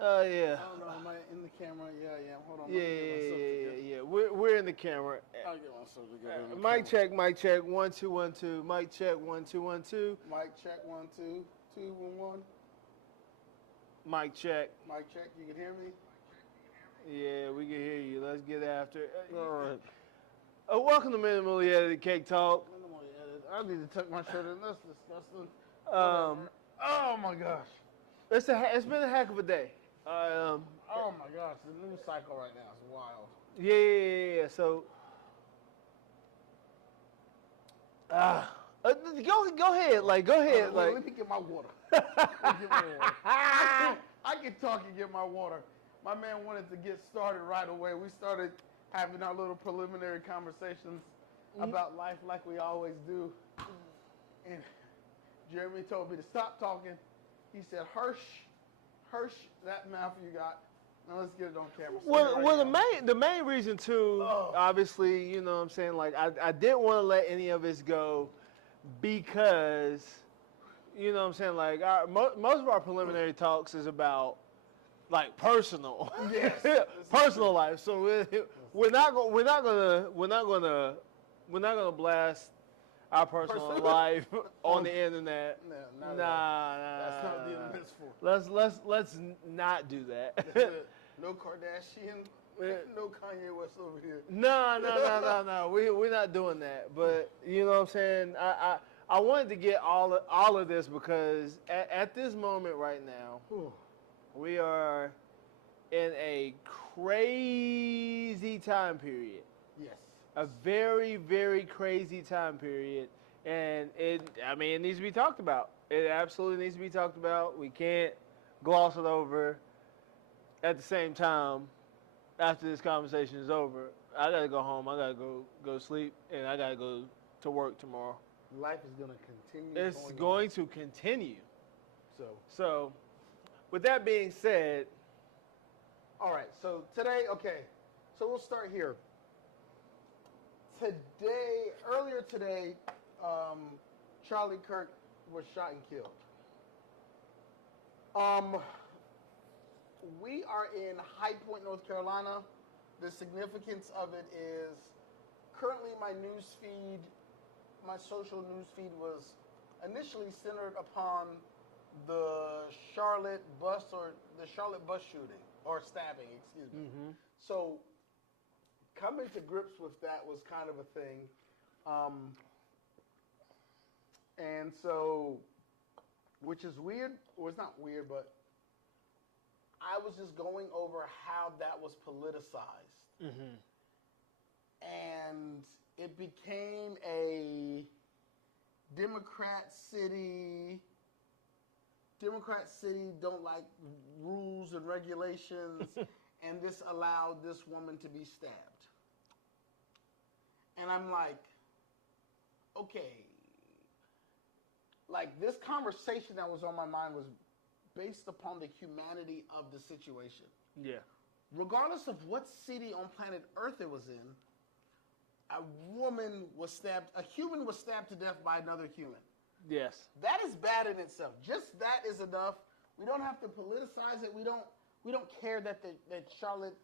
Yeah. I don't know. Am I in the camera? Yeah, I am. Hold on. Yeah, Let me get myself together. yeah. We're in the camera. I'll get myself together. In the Mic camera. check, mic check. 1 2 1 2. Mic check. 1 2 1 2. Mic check. 1 2 2 1 1. Mic check. Mic check. You can hear me? Yeah, we can hear you. Let's get after it. All right. Welcome to Minimally Edited Cake Talk. I need to tuck my shirt in. That's disgusting. Um, Oh my gosh. it's been a heck of a day. Oh my gosh. The news cycle right now is wild. Yeah. So, go ahead. Go ahead. Let me get my water. I can talk and get my water. My man wanted to get started right away. We started having our little preliminary conversations about life like we always do. And Jeremy told me to stop talking. He said, Hirsch, that mouth you got. Now let's get it on camera. So Well, the main reason too, obviously, you know what I'm saying, like I didn't want to let any of this go because, you know what I'm saying, like most of our preliminary talks is about like personal, personal life. So we're not gonna blast our personal life on the internet. Nah. That's not what the internet's for. Let's not do that. No Kardashian, no Kanye West over here. No. We're not doing that. But you know what I'm saying. I wanted to get all of this because at this moment right now, we are in a crazy time period. Yes. A very, very crazy time period. And it needs to be talked about. It absolutely needs to be talked about. We can't gloss it over. At the same time, after this conversation is over, I gotta go home. I gotta go sleep, and I gotta go to work tomorrow. Life is gonna continue. It's going to continue. So, with that being said, all right. So today, okay. So we'll start here. Earlier today, Charlie Kirk was shot and killed. We are in High Point, North Carolina. The significance of it is currently my social news feed was initially centered upon the Charlotte bus shooting or stabbing, excuse me. Mm-hmm. So coming to grips with that was kind of a thing. And so, which is weird, or it's not weird, but I was just going over how that was politicized. Mm-hmm. And it became a Democrat city don't like rules and regulations, and this allowed this woman to be stabbed. And I'm like, okay, like this conversation that was on my mind was based upon the humanity of the situation. Yeah. Regardless of what city on planet Earth it was in, a human was stabbed to death by another human. Yes. That is bad in itself. Just that is enough. We don't have to politicize it. We don't care that Charlotte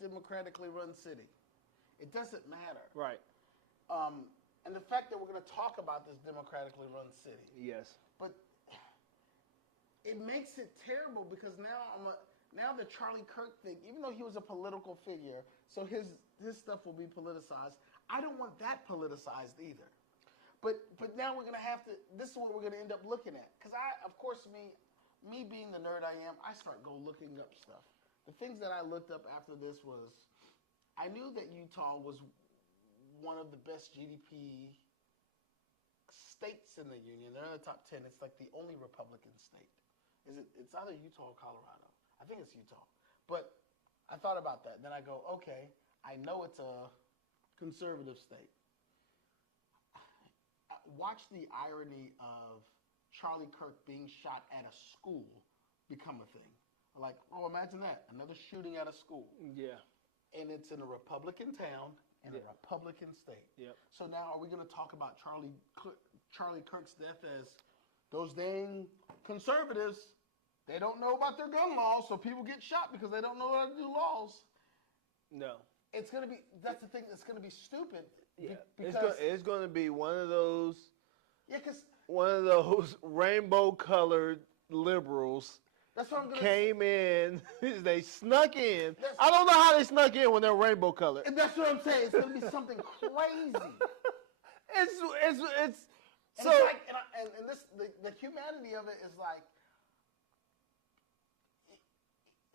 democratically run city. It doesn't matter. Right. And the fact that we're going to talk about this democratically run city. Yes. But it makes it terrible because now the Charlie Kirk thing, even though he was a political figure, so his stuff will be politicized. I don't want that politicized either. But now we're going to have to, this is what we're going to end up looking at. Because me being the nerd I am, I start looking up stuff. The things that I looked up after this was, I knew that Utah was one of the best GDP states in the union. They're in the top 10. It's like the only Republican state. It's either Utah or Colorado. I think it's Utah. But I thought about that. Then I go, okay, I know it's a conservative state. Watch the irony of Charlie Kirk being shot at a school become a thing. Like, oh, imagine that. Another shooting at a school. Yeah. And it's in a Republican town in a Republican state. Yep. So now are we going to talk about Charlie Kirk's death as those dang conservatives They don't know about their gun laws, so people get shot because they don't know how to do laws. No. It's going to be, that's the thing, it's going to be stupid. Yeah. Because, It's going to be one of those yeah, because rainbow-colored liberals that's what I'm going to came in. They snuck in. That's- I don't know how they snuck in when they're rainbow-colored. And that's what I'm saying. It's going to be something crazy. It's And so. it's like, and this, the humanity of it is like,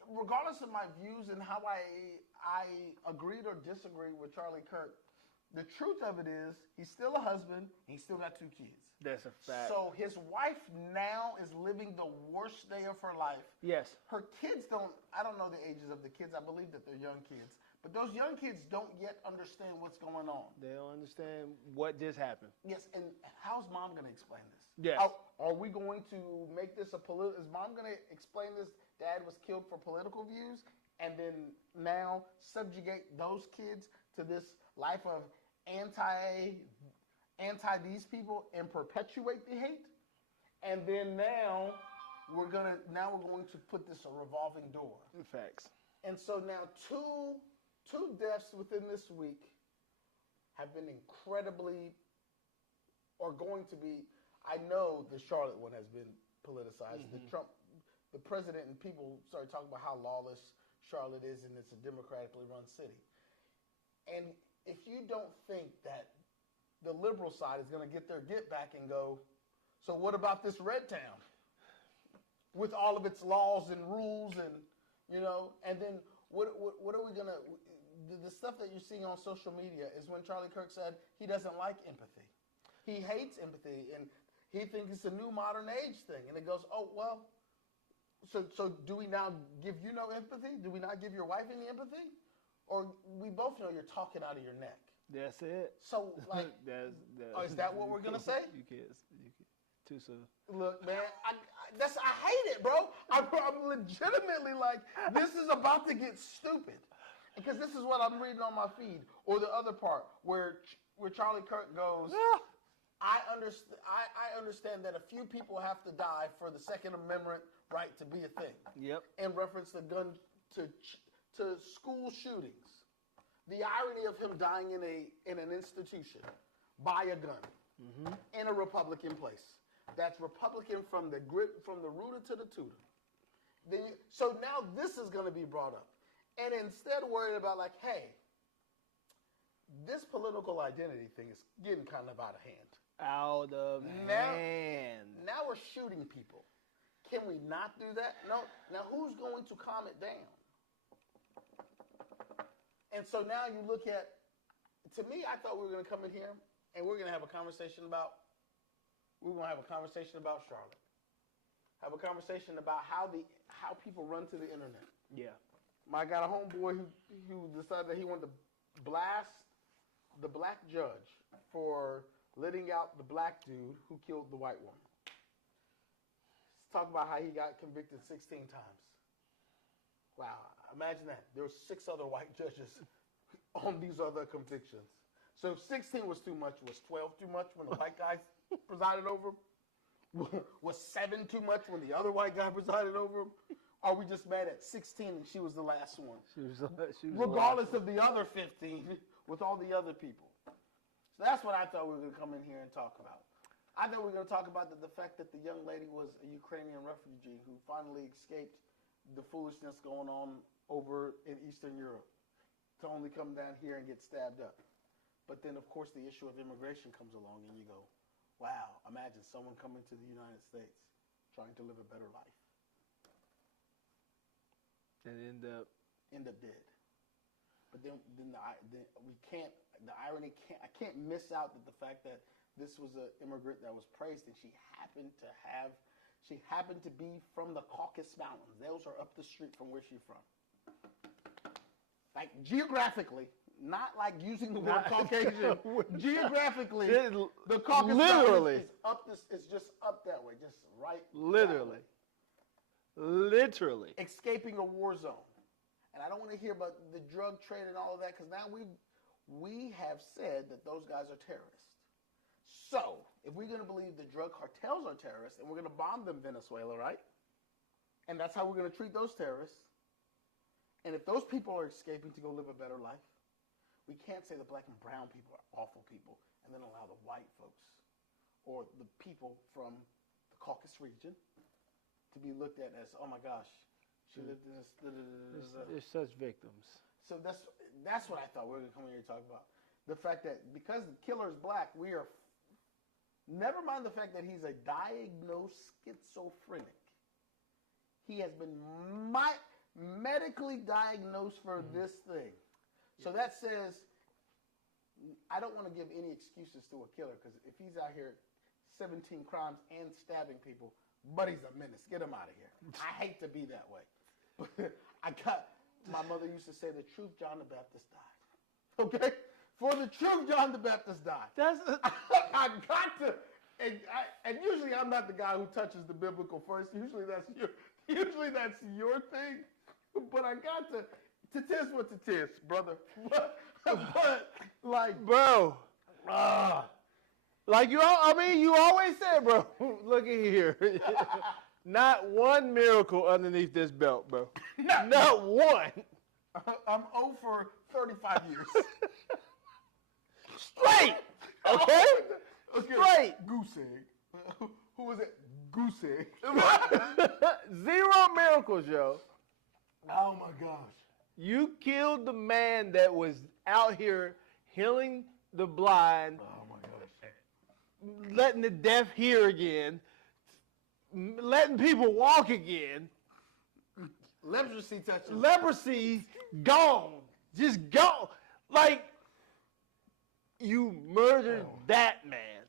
regardless of my views and how I agreed or disagreed with Charlie Kirk, the truth of it is he's still a husband. And he's still got 2 kids. That's a fact. So his wife now is living the worst day of her life. Yes. Her kids I don't know the ages of the kids. I believe that they're young kids. But those young kids don't yet understand what's going on. They don't understand what just happened. Yes, and how's mom going to explain this? Yes. Are we going to make this is mom going to explain this? Dad was killed for political views, and then now subjugate those kids to this life of anti these people and perpetuate the hate? And then now we're going to put this a revolving door. Facts. And so now two deaths within this week have been are going to be, I know the Charlotte one has been politicized. Mm-hmm. The president and people started talking about how lawless Charlotte is and it's a democratically run city. And if you don't think that the liberal side is going to get their get back and go, so what about this red town with all of its laws and rules and, and then what are we going to, the stuff that you're seeing on social media is when Charlie Kirk said he doesn't like empathy. He hates empathy and he thinks it's a new modern age thing. And it goes, oh, well, so do we now give you no empathy? Do we not give your wife any empathy? Or we both know you're talking out of your neck. That's it. So, like, is that what we're going to say? You can't. Too soon. Look, man, I hate it, bro. I'm legitimately like, this is about to get stupid. Because this is what I'm reading on my feed. Or the other part where Charlie Kirk goes, I understand that a few people have to die for the Second Amendment right to be a thing. Yep. In reference to gun to school shootings. The irony of him dying in an institution by a gun in a Republican place. That's Republican from the rooter to the tutor. So now this is going to be brought up. And instead worried about like, hey, this political identity thing is getting kind of out of hand. Out of hand. Now we're shooting people. Can we not do that? No. Now who's going to calm it down? And so now you look at, to me, I thought we were going to come in here and we're going to have a conversation about Charlotte. Have a conversation about how people run to the internet. Yeah. I got a homeboy who decided that he wanted to blast the black judge for letting out the black dude who killed the white woman. Let's talk about how he got convicted 16 times. Wow, imagine that. There were 6 other white judges on these other convictions. So if 16 was too much, was 12 too much when the white guy presided over him? Was 7 too much when the other white guy presided over him? Are we just mad at 16 and she was the last one? She was regardless of the other 15 with all the other people. So that's what I thought we were going to come in here and talk about. I thought we were going to talk about the fact that the young lady was a Ukrainian refugee who finally escaped the foolishness going on over in Eastern Europe to only come down here and get stabbed up. But then, of course, the issue of immigration comes along and you go, wow, imagine someone coming to the United States trying to live a better life. And end up dead. But then we can't, the irony I can't miss out that the fact that this was an immigrant that was praised and she happened to be from the Caucasus Mountains. Those are up the street from where she's from. Like geographically, not like using the word Caucasian. Geographically, the Caucasus Mountains is just up that way, just right. Literally. Escaping a war zone. And I don't want to hear about the drug trade and all of that because now we have said that those guys are terrorists. So, if we're going to believe the drug cartels are terrorists and we're going to bomb them, Venezuela, right? And that's how we're going to treat those terrorists. And if those people are escaping to go live a better life, we can't say the black and brown people are awful people and then allow the white folks or the people from the Caucasus region to be looked at as, oh my gosh, she lived in this. There's such victims. So that's what I thought we were going to come here and talk about. The fact that because the killer is black, we are, never mind the fact that he's a diagnosed schizophrenic. He has been medically diagnosed for this thing. So that says, I don't want to give any excuses to a killer, because if he's out here 17 crimes and stabbing people, but he's a menace. Get him out of here. I hate to be that way. But my mother used to say, the truth, John the Baptist died. Okay? For the truth, John the Baptist died. I got to, and usually I'm not the guy who touches the biblical first. Usually that's your thing. But I got to tis what to tis, brother. But like, bro, like you always said, bro. Look at here, not one miracle underneath this belt, bro. Not one. I'm 0 for 35 years. Straight, okay? Straight. Goose egg. Who was it? Goose egg. 0 miracles, yo. Oh my gosh. You killed the man that was out here healing the blind. Oh my gosh. Letting the deaf hear again. Letting people walk again. Leprosy touches. Leprosy gone. Just gone. Like, you murdered that man.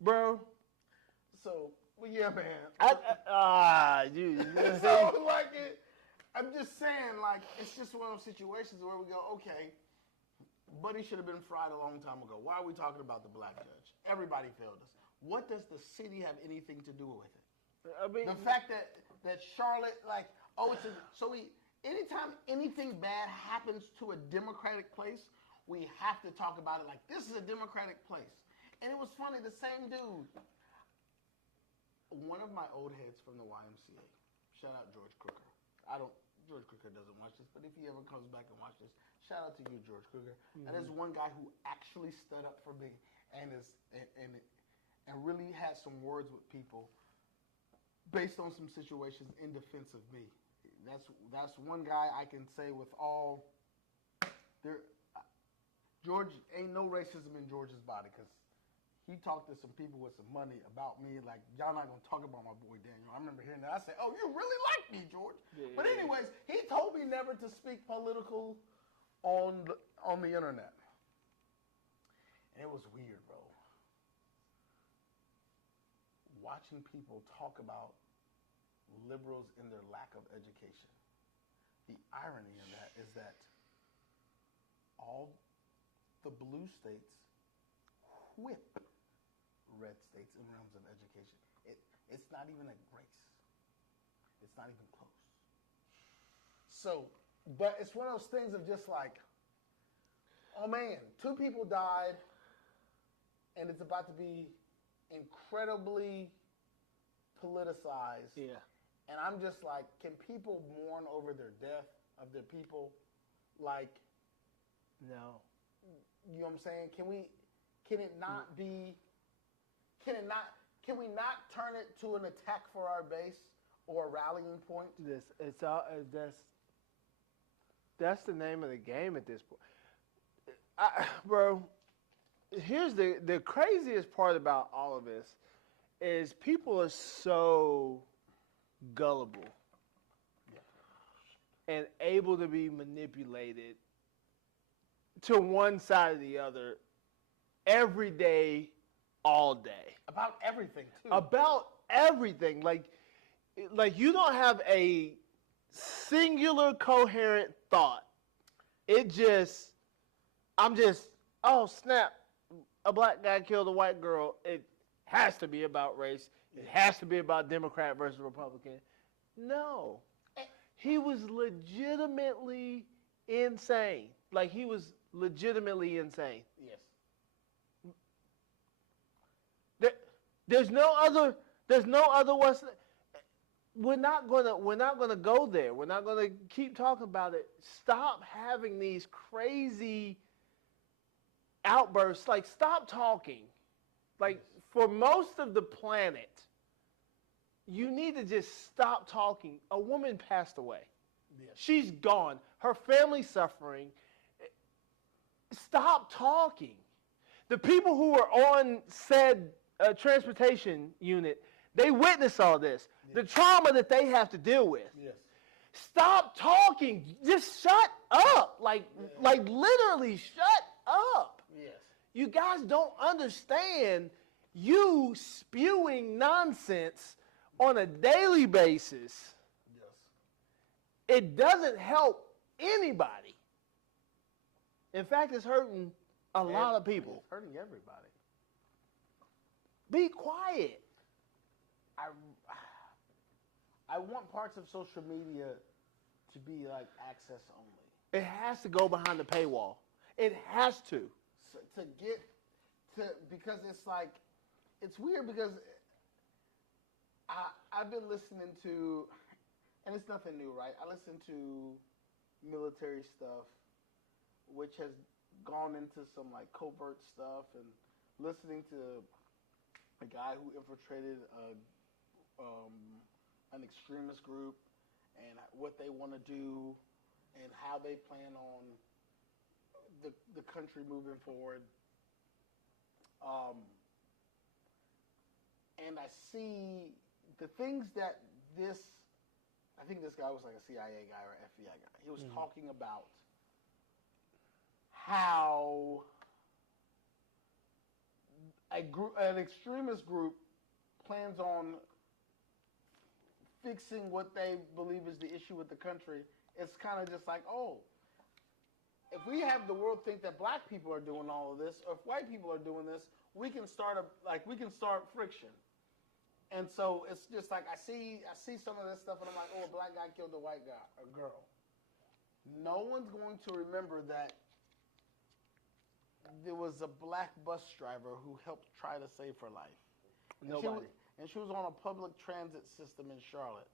Bro. So, well, yeah, man. So, like, I'm just saying, like, it's just one of those situations where we go, okay, Buddy should have been fried a long time ago. Why are we talking about the black judge? Everybody failed us. What does the city have anything to do with it? I mean, the fact that Charlotte, like, anytime anything bad happens to a Democratic place, we have to talk about it like, this is a Democratic place. And it was funny, the same dude, one of my old heads from the YMCA, shout out George Crooker. George Crooker doesn't watch this, but if he ever comes back and watches this, shout out to you, George Crooker. Mm-hmm. And there's one guy who actually stood up for me and really had some words with people based on some situations in defense of me. That's one guy I can say with all there. George, ain't no racism in George's body, because he talked to some people with some money about me, like, y'all not gonna talk about my boy Daniel. I remember hearing that. I said, oh, you really like me, George. Yeah, but anyways, he told me never to speak political on the internet. And it was weird, bro. Watching people talk about liberals and their lack of education. The irony in that is that all the blue states whip red states in realms of education. It's not even a grace. It's not even close. So, but it's one of those things of just like, oh man, 2 people died, and it's about to be incredibly politicized. Yeah. And I'm just like, can people mourn over their death of their people? Like, no. You know what I'm saying? Can we not turn it to an attack for our base or a rallying point? That's the name of the game at this point. Bro, here's the craziest part about all of this is people are so gullible and able to be manipulated to one side or the other every day, all day. About everything, too. About everything. Like you don't have a singular coherent thought. Oh, snap. A black guy killed a white girl. It has to be about race. It has to be about Democrat versus Republican. No. He was legitimately insane. Like, he was legitimately insane. Yes. There's no There's no other way. We're not gonna go there. We're not gonna keep talking about it. Stop having these crazy outbursts. Like, stop talking. Like, for most of the planet, you need to just stop talking. A woman passed away. Yes. She's gone. Her family's suffering. Stop talking. The people who were on said transportation unit, they witnessed all this. Yes. The trauma that they have to deal with. Yes. Stop talking. Just shut up. Like literally shut up. Yes. You guys don't understand. You spewing nonsense on a daily basis. Yes. It doesn't help anybody. In fact, it's hurting a lot of people. It's hurting everybody. Be quiet. I want parts of social media to be like access only. It has to go behind the paywall. It has to. So, because it's like, it's weird because I've been listening to, and it's nothing new, right? I listen to military stuff, which has gone into some like covert stuff, and listening to a guy who infiltrated an extremist group and what they want to do and how they plan on the country moving forward. And I see the things that I think this guy was like a CIA guy or FBI guy. He was talking about how an extremist group plans on fixing what they believe is the issue with the country. It's kind of just like, oh, if we have the world think that black people are doing all of this, or if white people are doing this, we can start friction. And so it's just like I see some of this stuff, and I'm like, oh, a black guy killed a white guy or girl. No one's going to remember that there was a black bus driver who helped try to save her life. Nobody. And she was on a public transit system in Charlotte.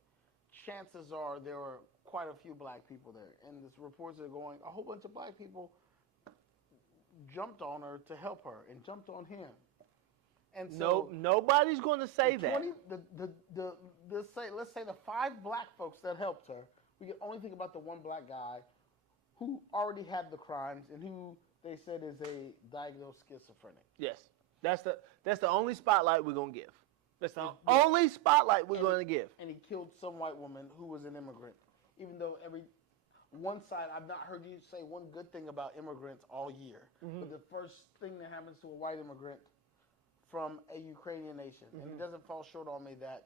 Chances are there were quite a few black people there. And there's reports are going, a whole bunch of black people jumped on her to help her and jumped on him. And so nobody's going to say that. Let's say the 5 black folks that helped her, we can only think about the one black guy who already had the crimes and who they said is a diagnosed schizophrenic. Yes. That's the only spotlight we're going to give. That's the only spotlight we're going to give. And he killed some white woman who was an immigrant. Even though one side, I've not heard you say one good thing about immigrants all year. Mm-hmm. But the first thing that happens to a white immigrant from a Ukrainian nation, and it doesn't fall short on me that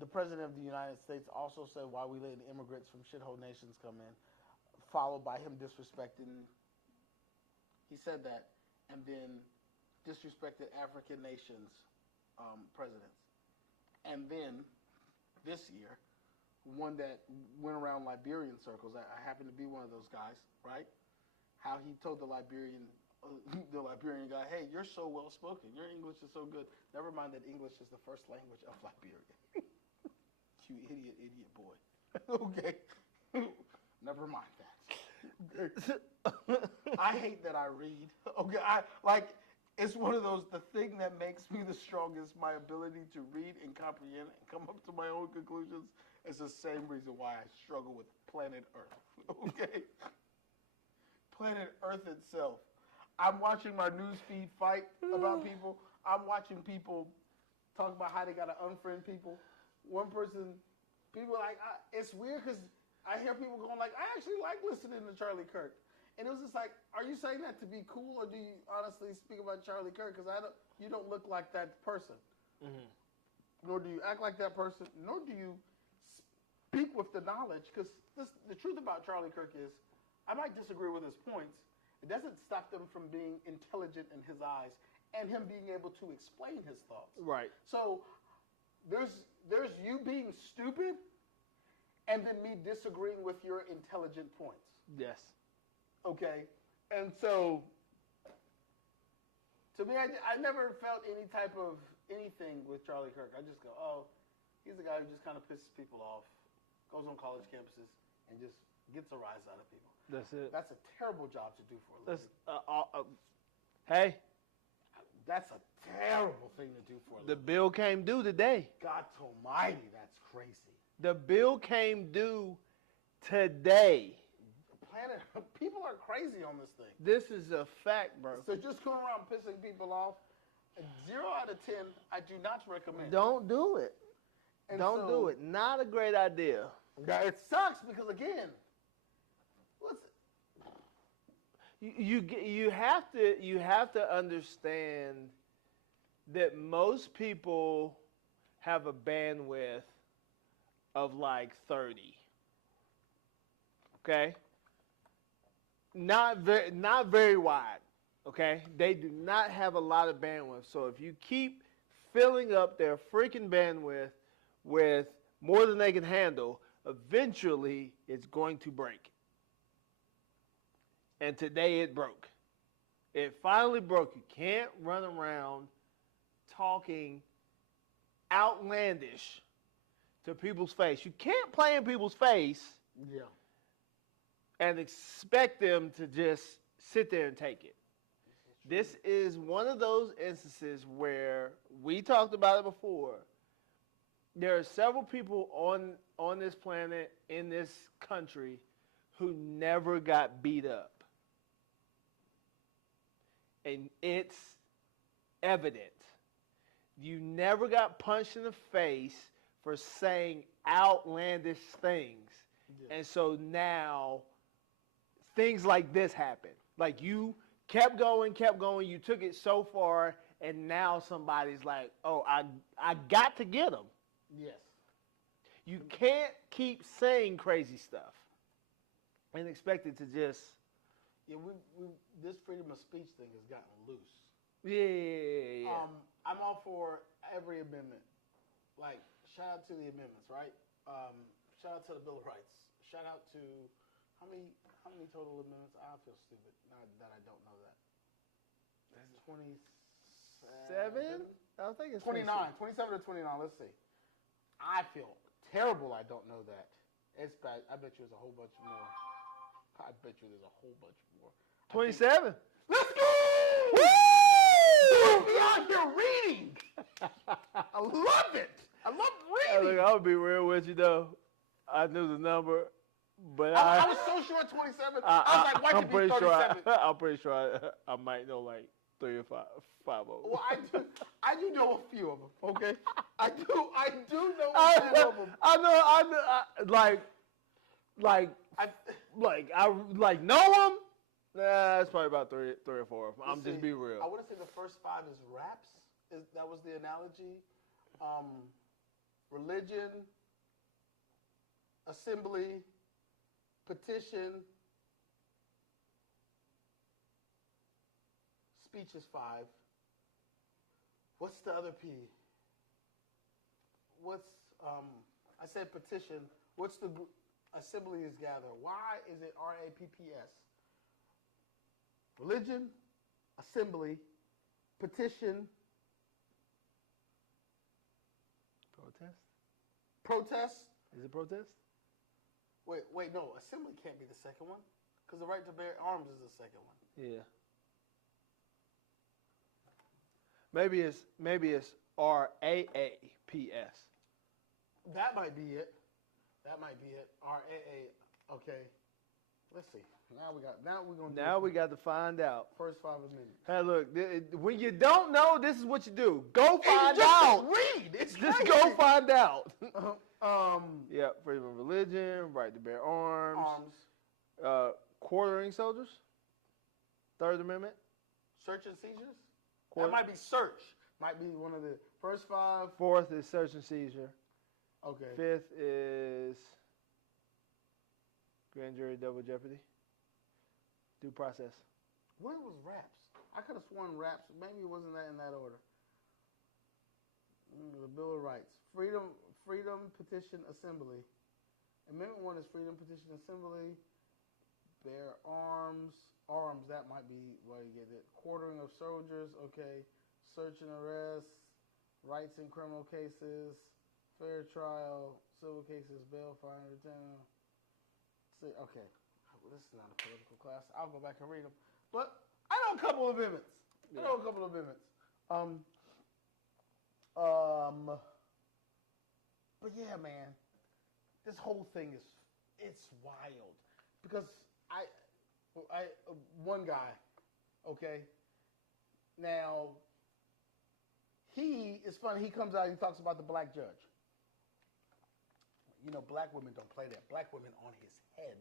the President of the United States also said, why we let immigrants from shithole nations come in, followed by him disrespecting, he said that, and then disrespected African nations' presidents. And then this year, one that went around Liberian circles, I happen to be one of those guys, right? How he told the Liberian guy, hey, you're so well-spoken. Your English is so good. Never mind that English is the first language of Liberia. You idiot boy. Okay. Never mind that. I hate that I read. Okay, it's one of those, the thing that makes me the strongest, my ability to read and comprehend and come up to my own conclusions, is the same reason why I struggle with planet Earth. Okay? Planet Earth itself. I'm watching my newsfeed fight about people. I'm watching people talk about how they got to unfriend people. One person, people it's weird because I hear people going like, I actually like listening to Charlie Kirk. And it was just like, are you saying that to be cool, or do you honestly speak about Charlie Kirk? Because you don't look like that person. Mm-hmm. Nor do you act like that person, nor do you speak with the knowledge. Because the truth about Charlie Kirk is, I might disagree with his points. It doesn't stop them from being intelligent in his eyes and him being able to explain his thoughts. Right. So there's you being stupid and then me disagreeing with your intelligent points. Yes. Okay? And so, to me, I never felt any type of anything with Charlie Kirk, I just go, oh, he's the guy who just kind of pisses people off, goes on college campuses, and just gets a rise out of people. That's it. That's a terrible job to do for a living. Hey, That's a terrible thing to do for a the living. bill came due today. God almighty, that's crazy. The bill came due today. Planet, people are crazy on this thing. This is a fact, bro. So just going around pissing people off, 0 out of 10, I do not recommend. Don't do it. And Don't do it. Not a great idea. Yeah, it sucks because again, You have to understand that most people have a bandwidth of like 30. Okay? Not very wide. Okay? They do not have a lot of bandwidth. So if you keep filling up their freaking bandwidth with more than they can handle, eventually it's going to break. And today it broke. It finally broke. You can't run around talking outlandish to people's face. You can't play in people's face and expect them to just sit there and take it. This is one of those instances where we talked about it before. There are several people on this planet, in this country, who never got beat up. And it's evident. You never got punched in the face for saying outlandish things. Yeah. And so now things like this happen. Like you kept going, you took it so far, and now somebody's like, oh, I got to get him. Yes. You can't keep saying crazy stuff and expect it to just... Yeah, this freedom of speech thing has gotten loose. Yeah. I'm all for every amendment. Like, shout out to the amendments, right? Shout out to the Bill of Rights. Shout out to how many total amendments? I feel stupid now that I don't know that. 27? I think it's 29. 27 to 29. Let's see. I feel terrible. I don't know that. It's bad. I bet you there's a whole bunch more. I bet you there's a whole bunch more. 27. Let's go! Woo! Be out here reading. I love it. I love reading. Look, I'll be real with you though. I knew the number, but I was so sure 27. I was like, why can't it be 37? I'm pretty sure I might know like 3 or 5 of them. Well, I do know a few of them. Okay, I do know a few of them. I know. I know them. Nah, it's probably about three or 4 of them. I'm just be real. I want to say the first 5 is raps. That was the analogy. Religion, assembly, petition, speech is 5. What's the other P? I said petition. What's the assembly is gather? Why is it RAPPS? Religion, assembly, petition, protest. Is it protest? Wait, no. Assembly can't be the second one because the right to bear arms is the second one. Yeah. Maybe it's RAAPS. That might be it. RAA. Okay. Let's see. Now we got to find out. First 5 amendments. Hey, look. When you don't know, this is what you do. Go find out. Read. It's just go find out. Yeah. Freedom of religion, right to bear arms. Quartering soldiers. Third Amendment. Search and seizures. That might be search. Might be one of the first 5. Fourth is search and seizure. Okay. 5th is grand jury double jeopardy. Due process. What was raps? I could have sworn raps. Maybe it wasn't that in that order. The Bill of Rights. Freedom, petition, assembly. Amendment 1 is freedom, petition, assembly. Bear arms. Arms, that might be why you get it. Quartering of soldiers, okay. Search and arrest. rights in criminal cases, fair trial, civil cases, bail, fine, return. See, okay, well, this is not a political class. I'll go back and read them. But I know a couple of amendments. Yeah. But yeah, man, this whole thing it's wild because one guy, okay, now it's funny. He comes out and he talks about the black judge. You know, black women don't play that. Black women on his head.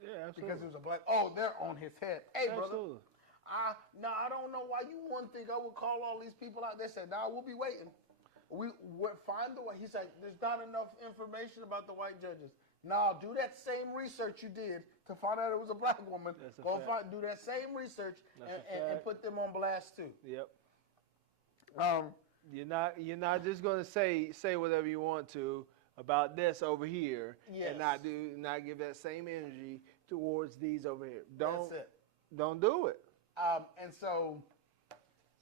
Yeah, absolutely. Because it was a black. Oh, they're on his head. Hey, absolutely. brother. I don't know why you wouldn't think I would call all these people out. They said, "Nah, we'll be waiting. We'll find the way." He said, "There's not enough information about the white judges." Nah, do that same research you did to find out it was a black woman. Do that same research and put them on blast too. Yep. You're not just gonna say whatever you want to about this over here and not give that same energy towards these over here. Don't do it. And so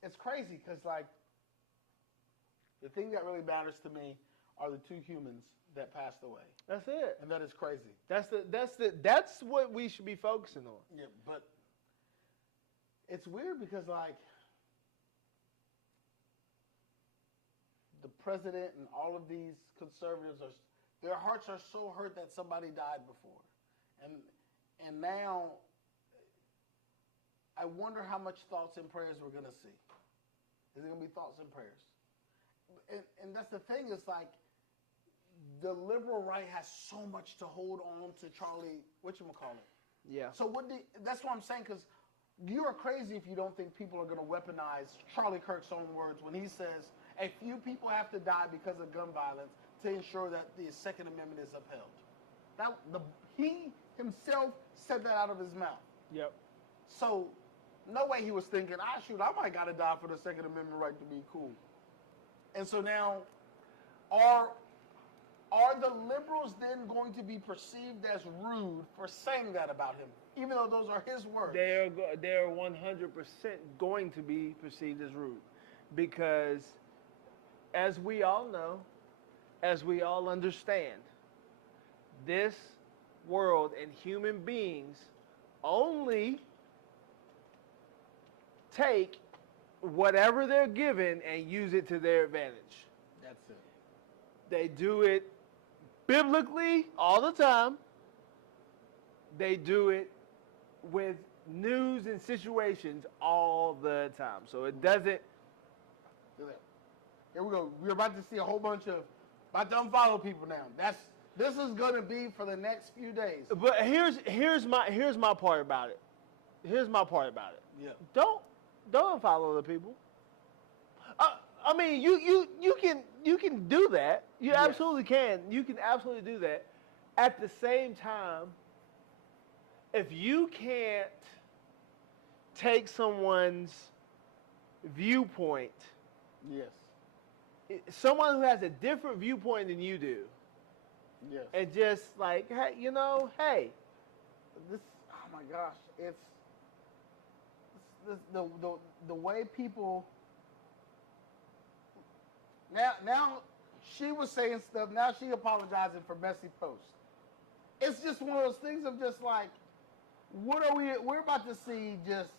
it's crazy because like the thing that really matters to me are the two humans that passed away. That's it. And that is crazy. That's what we should be focusing on. Yeah, but it's weird because like the president and all of these conservatives their hearts are so hurt that somebody died before. And now I wonder how much thoughts and prayers we're going to see. Is it going to be thoughts and prayers? And that's the thing, is like the liberal right has so much to hold on to Charlie, whatchamacallit. Yeah. So that's what I'm saying, because you are crazy if you don't think people are going to weaponize Charlie Kirk's own words when he says a few people have to die because of gun violence to ensure that the Second Amendment is upheld. He himself said that out of his mouth. Yep. So no way he was thinking, I might got to die for the Second Amendment right to be cool. And so now, are the liberals then going to be perceived as rude for saying that about him, even though those are his words? They're 100% going to be perceived as rude, because as we all know, as we all understand, this world and human beings only take whatever they're given and use it to their advantage. That's it. They do it biblically all the time. They do it with news and situations all the time. So it doesn't. Here we go. We're about to see a whole bunch of about to unfollow people now. This is gonna be for the next few days. But here's my part about it. Yeah. Don't unfollow the people. I mean, you can do that. You absolutely can. You can absolutely do that. At the same time, if you can't take someone's viewpoint, someone who has a different viewpoint than you do, and just like, hey, this. Oh my gosh, it's the way people. Now she was saying stuff. Now she apologizing for messy posts. It's just one of those things of just like, what are we? We're about to see just.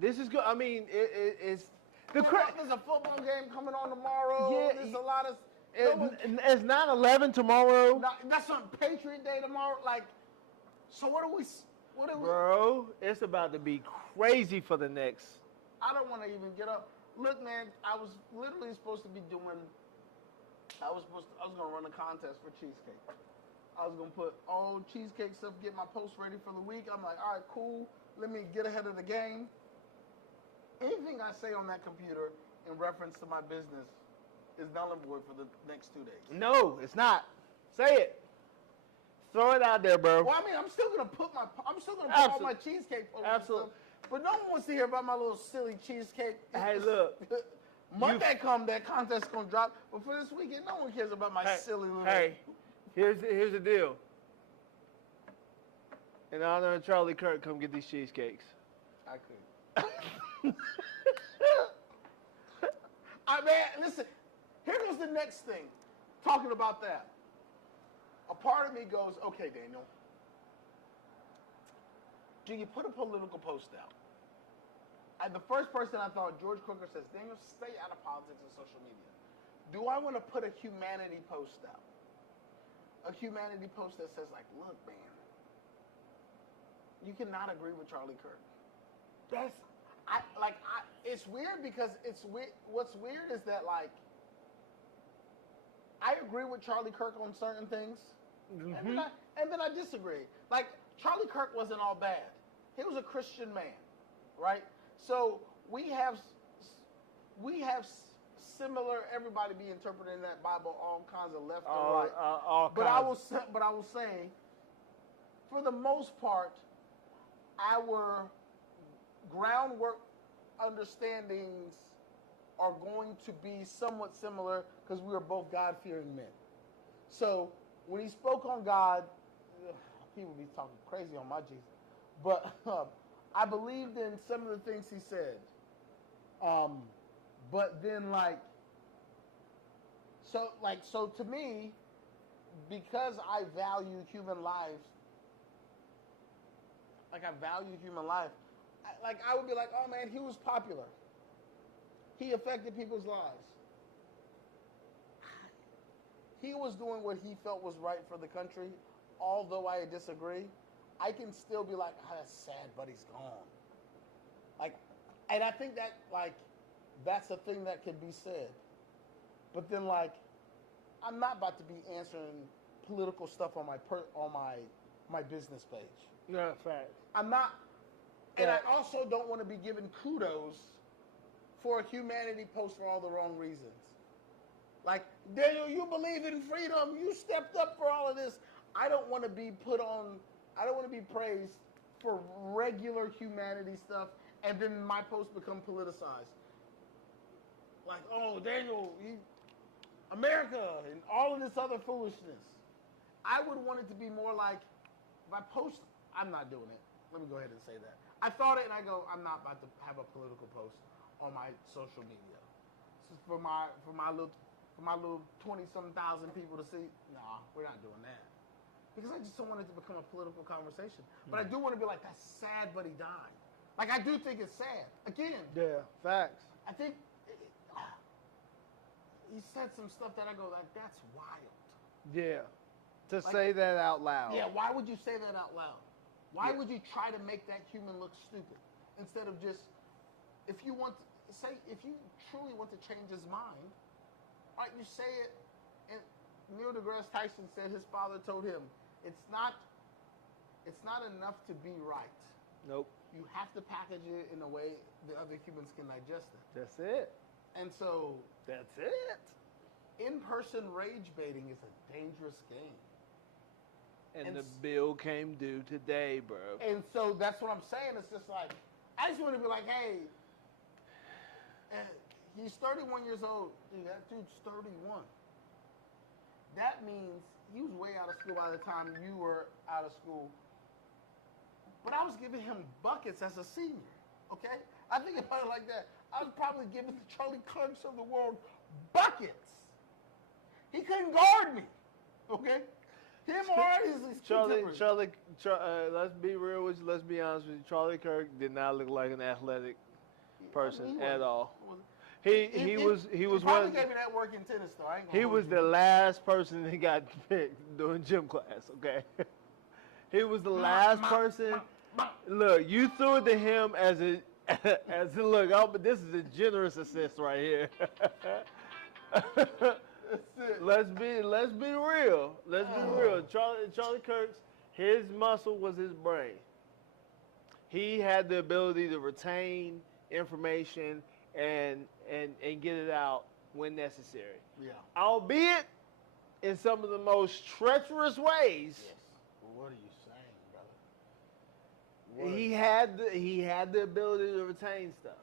This is good. I mean, it's there's a football game coming on tomorrow. Yeah, there's a lot of. It's 9/11 tomorrow. That's on Patriot Day tomorrow. Like, so what are we? Bro, it's about to be crazy for the next. I don't want to even get up. Look, man, I was literally supposed to be doing. I was gonna run a contest for cheesecake. I was gonna put all cheesecake stuff, get my post ready for the week. I'm like, all right, cool. Let me get ahead of the game. Anything I say on that computer in reference to my business is null and void for the next 2 days. No, it's not. Say it. Throw it out there, bro. Well, I mean, I'm still gonna put all my cheesecake posts. Absolutely. But no one wants to hear about my little silly cheesecake. Hey, look. Monday that contest's gonna drop. But for this weekend, no one cares about my silly little. Hey, here's the deal. In honor of Charlie Kirk, come get these cheesecakes. I could. Listen, here goes the next thing. Talking about that. A part of me goes, okay, Daniel, do you put a political post out? The first person I thought, George Crooker says, Daniel, stay out of politics and social media. Do I want to put a humanity post out? A humanity post that says, like, look, man, you cannot agree with Charlie Kirk. It's weird because it's weird. What's weird is that, like, I agree with Charlie Kirk on certain things, and then I disagree. Like, Charlie Kirk wasn't all bad. He was a Christian man, right? So we have similar. Everybody be interpreting that Bible all kinds of left and right. But I will say, for the most part, our groundwork understandings are going to be somewhat similar because we are both God-fearing men. So when he spoke on God, people be talking crazy on my Jesus, but I believed in some of the things he said. But then so to me, because I value human lives, I would be like, oh man, he was popular. He affected people's lives. He was doing what he felt was right for the country, although I disagree. I can still be like, oh, that's sad, but he's gone. And I think that, that's a thing that can be said. But then, I'm not about to be answering political stuff on my business page. No, fact. I'm not, and I also don't want to be given kudos for a humanity post for all the wrong reasons. Like, Daniel, you believe in freedom. You stepped up for all of this. I don't want to be praised for regular humanity stuff, and then my post become politicized. Like, oh, Daniel, America, and all of this other foolishness. I would want it to be more like, if I post, I'm not doing it. Let me go ahead and say that. I thought it, and I go, I'm not about to have a political post on my social media. This is for my little 20-some thousand people to see. Nah, we're not doing that. Because I just don't want it to become a political conversation. But I do want to be like, that's sad, but he died. Like, I do think it's sad. Again. Yeah, facts. I think he said some stuff that I go, like, that's wild. Yeah. To say that out loud. Yeah, why would you say that out loud? Why would you try to make that human look stupid? Instead of just, if you truly want to change his mind, all right, you say it. And Neil deGrasse Tyson said his father told him, it's not enough to be right. Nope. You have to package it in a way the other humans can digest it. That's it. And so... That's it. In-person rage baiting is a dangerous game. And the bill came due today, bro. And so that's what I'm saying. It's just like, I just want to be like, hey, he's 31 years old. Dude, that dude's 31. That means he was way out of school by the time you were out of school. But I was giving him buckets as a senior, okay? I think about it like that. I was probably giving the Charlie Kirks of the world buckets. He couldn't guard me, okay? Him or his Charlie, let's be real with you. Let's be honest with you. Charlie Kirk did not look like an athletic person at all. He was probably gave me that work in tennis, though. He was the last person that got picked during gym class. Okay, he was the last person. Look, you threw it to him as a look. But this is a generous assist right here. Let's be real. Let's be real. Charlie Kirk's, his muscle was his brain. He had the ability to retain information and get it out when necessary. Yeah. Albeit in some of the most treacherous ways. Yes. Well, what are you saying, brother? He had the ability to retain stuff.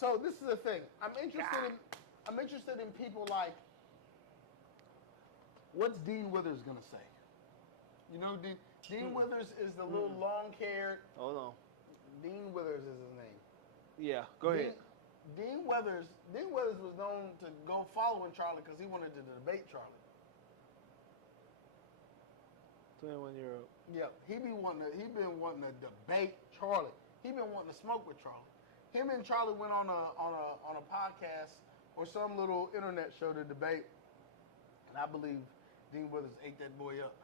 So this is the thing. I'm interested in people like, what's Dean Withers gonna say? You know, Dean Withers is the little long-haired. Hold on. Dean Withers is his name. Yeah, go ahead. Dean Weathers was known to go following Charlie because he wanted to debate Charlie. 21-year-old. Yeah, he been wanting to debate Charlie. He been wanting to smoke with Charlie. Him and Charlie went on a podcast or some little internet show to debate, and I believe Dean Withers ate that boy up.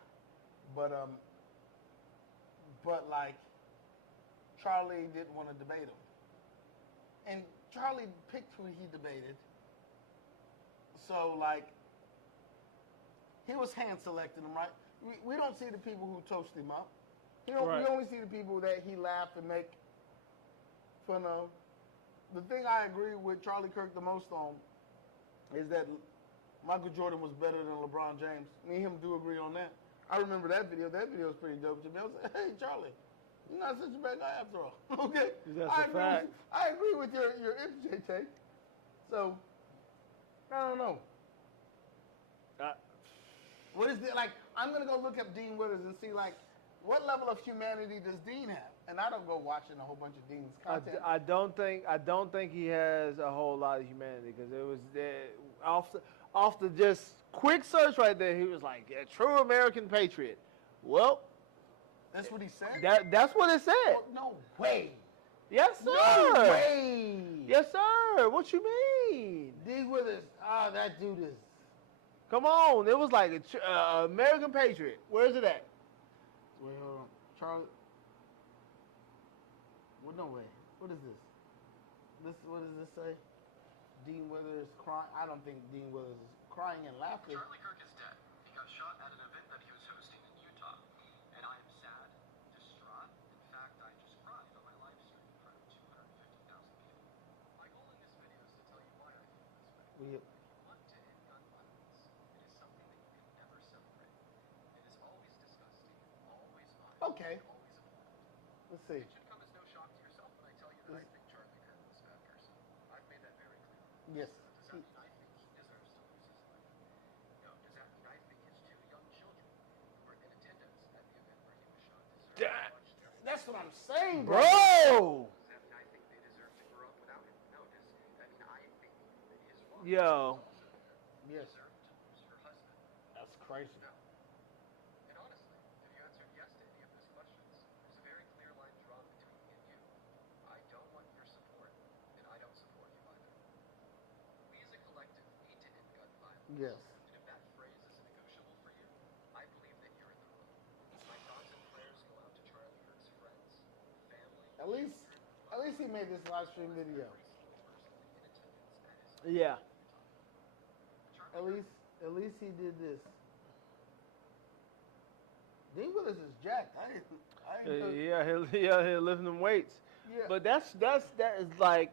But like Charlie didn't want to debate him, and Charlie picked who he debated. So like he was hand selecting him, right? We don't see the people who toast him up. Right. We only see the people that he laughed and make fun of. The thing I agree with Charlie Kirk the most on is that Michael Jordan was better than LeBron James. Me and him do agree on that. I remember that video. That video was pretty dope to me. I was like, hey, Charlie, you're not such a bad guy after all. Okay? That's a fact. I agree with your MJ take. So, I don't know. What is it like? I'm gonna go look up Dean Withers and see like what level of humanity does Dean have, and I don't go watching a whole bunch of Dean's content. I don't think he has a whole lot of humanity because it was off the just quick search right there. He was like a true American patriot. Well, that's what he said. That's what it said. Oh, no way. Yes, sir. No way. Yes, sir. What you mean? Dean Withers. That dude is. Come on. It was like a American patriot. Where's it at? Wait, hold on. Charlie. Well, no way. What is this? What does this say? Dean Withers crying. I don't think Dean Withers is crying and laughing. Charlie Kirk is dead. He got shot at an event that he was hosting in Utah. And I am sad, distraught. In fact, I just cried on my live stream in front of 250,000 people. My goal in this video is to tell you why I feel this way. If you want to end gun violence, it is something that you can never celebrate. It is always disgusting, always honest, Okay. always appalling. Let's see. It should come as no shock to yourself when I tell you that I think Charlie Kirk was a bad person. I've made that very clear. Yes. Does that mean I think he deserves to lose his life? No. Does that mean I think his two young children who were in attendance at the event where he was shot deserve to watch their That's what I'm saying, bro. Bro. Does that mean I think they deserve to grow up without him? No. Does that mean I think that his wife Yo. Yes. deserved to lose her husband? That's crazy. No. And honestly, if you answered yes to any of those questions, there's a very clear line drawn between me and you. I don't want your support, and I don't support you either. We as a collective need to end gun violence. Yes. And if that phrase is negotiable for you, I believe that you're in the room. My thoughts and prayers go out to Charlie Kirk's friends, family, At least he made this live stream video. Yeah. At least he did this. Dean Withers is jacked. I ain't He'll lifting them weights. Yeah. But that is like,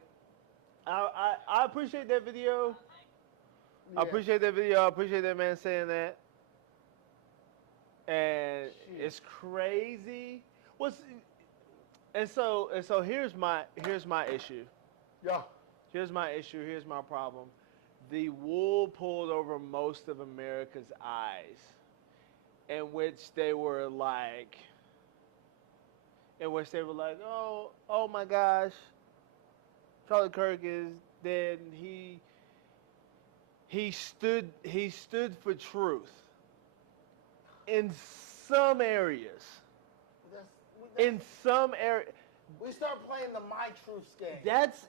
I appreciate that video. Yeah. I appreciate that video. I appreciate that man saying that. And Shit. it's crazy. So here's my issue. Yeah. Here's my issue. Here's my problem. The wool pulled over most of America's eyes, in which they were like, oh my gosh, Charlie Kirk is dead. And he stood for truth in some areas. In some areas. We start playing the My Truths game. That's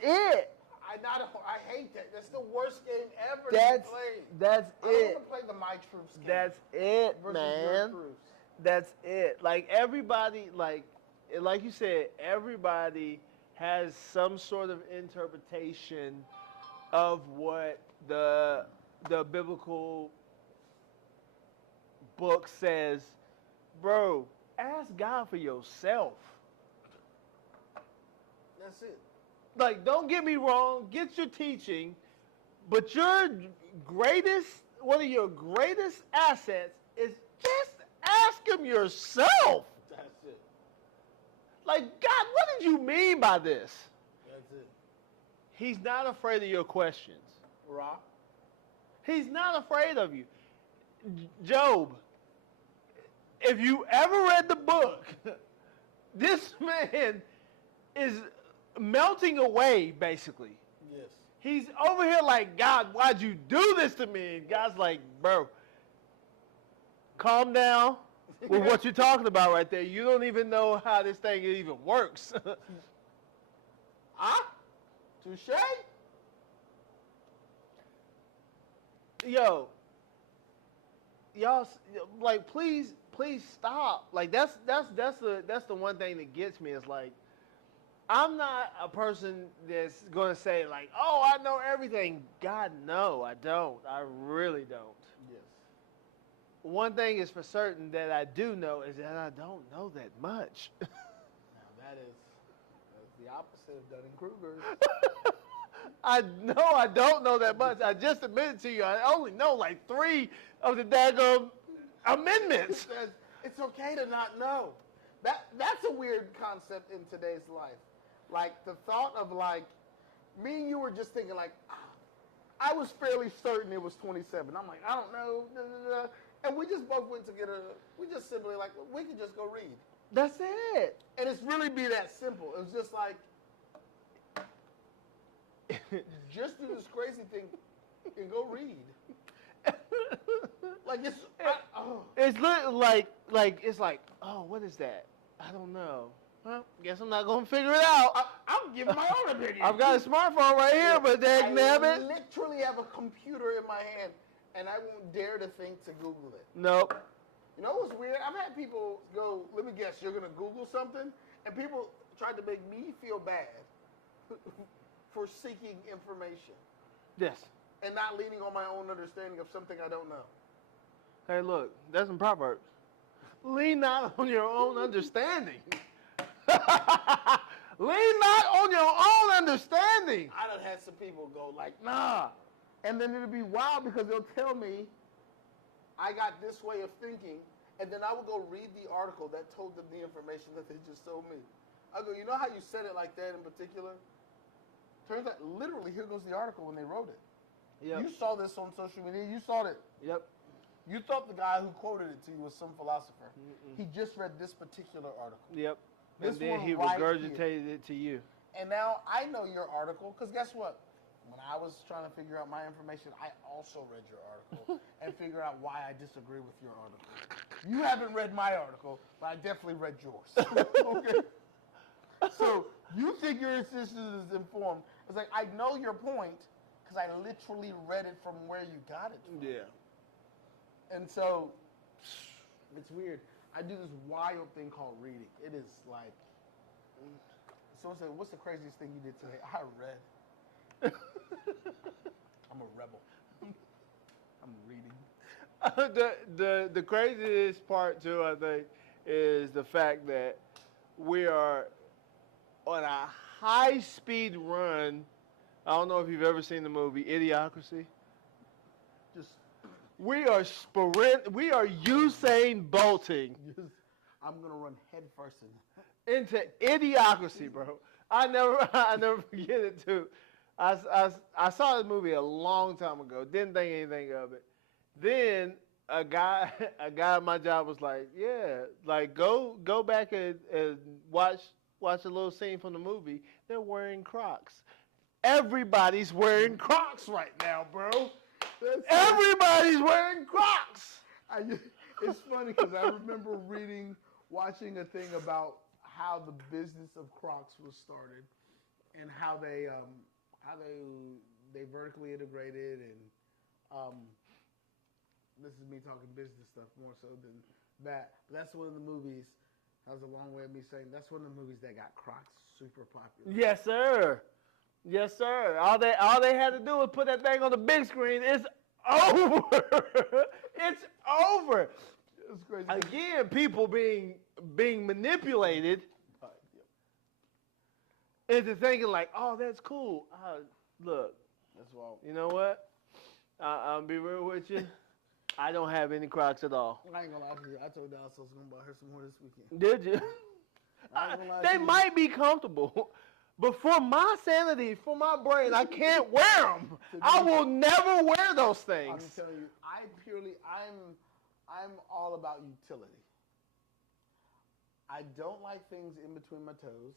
it. I hate that. That's the worst game ever That's to play. that's I don't it. want to play the My Truths game. That's it, versus Your man. Truths. That's it. Like everybody, like you said, everybody has some sort of interpretation of what the biblical book says. Bro, ask God for yourself. That's it. Like, don't get me wrong, get your teaching, but one of your greatest assets is just ask him yourself. That's it. Like, God, what did you mean by this? That's it. He's not afraid of your questions. Rock. He's not afraid of you. Job, if you ever read the book, this man is melting away, basically. Yes. He's over here like, God, why'd you do this to me? And God's like, bro, calm down with what you're talking about right there. You don't even know how this thing even works. Touche? Yo, y'all, like, please stop. Like, that's the one thing that gets me is like, I'm not a person that's gonna say like, oh, I know everything. God, no, I don't. I really don't. Yes. One thing is for certain that I do know is that I don't know that much. Now that's the opposite of Dunning-Kruger. I know I don't know that much. I just admitted to you I only know like 3 of the daggone amendments. It's okay to not know. That's a weird concept in today's life. Like the thought of like, me and you were just thinking like, I was fairly certain it was 27. I'm like, I don't know. And we just both went to get we just simply like, we could just go read. That's it. And it's really be that simple. It was just like, just do this crazy thing and go read. Like it's literally like it's like, oh, what is that? I don't know. Well, guess I'm not gonna figure it out. I'm giving my own opinion. I've got a smartphone right here, but dang nabbit. I literally have a computer in my hand, and I won't dare to think to Google it. Nope. You know what's weird? I've had people go, let me guess, you're gonna Google something, and people tried to make me feel bad for seeking information. Yes. And not leaning on my own understanding of something I don't know. Hey, look, that's in Proverbs. Lean not on your own understanding. Lean not on your own understanding. I done had some people go like, nah. And then it'll be wild because they'll tell me I got this way of thinking, and then I will go read the article that told them the information that they just told me. I go, you know how you said it like that in particular? Turns out, literally, here goes the article when they wrote it. Yep. You saw this on social media. You saw it. Yep. You thought the guy who quoted it to you was some philosopher. Mm-mm. He just read this particular article. Yep. This and then he regurgitated it to you. And now I know your article, because guess what? When I was trying to figure out my information, I also read your article and figured out why I disagree with your article. You haven't read my article, but I definitely read yours. Okay? So you think your decision is informed. It's like, I know your point because I literally read it from where you got it from. Yeah. And so it's weird. I do this wild thing called reading. It is like, someone said, what's the craziest thing you did today? I read. I'm a rebel. I'm reading. The craziest part too, I think, is the fact that we are on a high-speed run. I don't know if you've ever seen the movie Idiocracy. We are Usain Bolting. I'm gonna run head first into Idiocracy, bro. I never forget it too. I saw this movie a long time ago. Didn't think anything of it. Then a guy at my job was like, yeah, like go back and watch a little scene from the movie. They're wearing Crocs. Everybody's wearing Crocs right now, bro. Everybody's wearing Crocs. It's funny because I remember watching a thing about how the business of Crocs was started and how they vertically integrated, and this is me talking business stuff more so than that. But that's one of the movies. That was a long way of me saying that's one of the movies that got Crocs super popular. Yes, sir. Yes, sir. All they had to do was put that thing on the big screen. It's over. It's over. It's crazy. Again, people being manipulated into thinking like, oh, that's cool. Look, that's wild. You know what? I'll be real with you. I don't have any Crocs at all. I ain't gonna lie to you. I told Dallas I was gonna buy her some more this weekend. Did you? They might be comfortable. But for my sanity, for my brain, I can't wear them. I will never wear those things. I'm telling you, I'm all about utility. I don't like things in between my toes.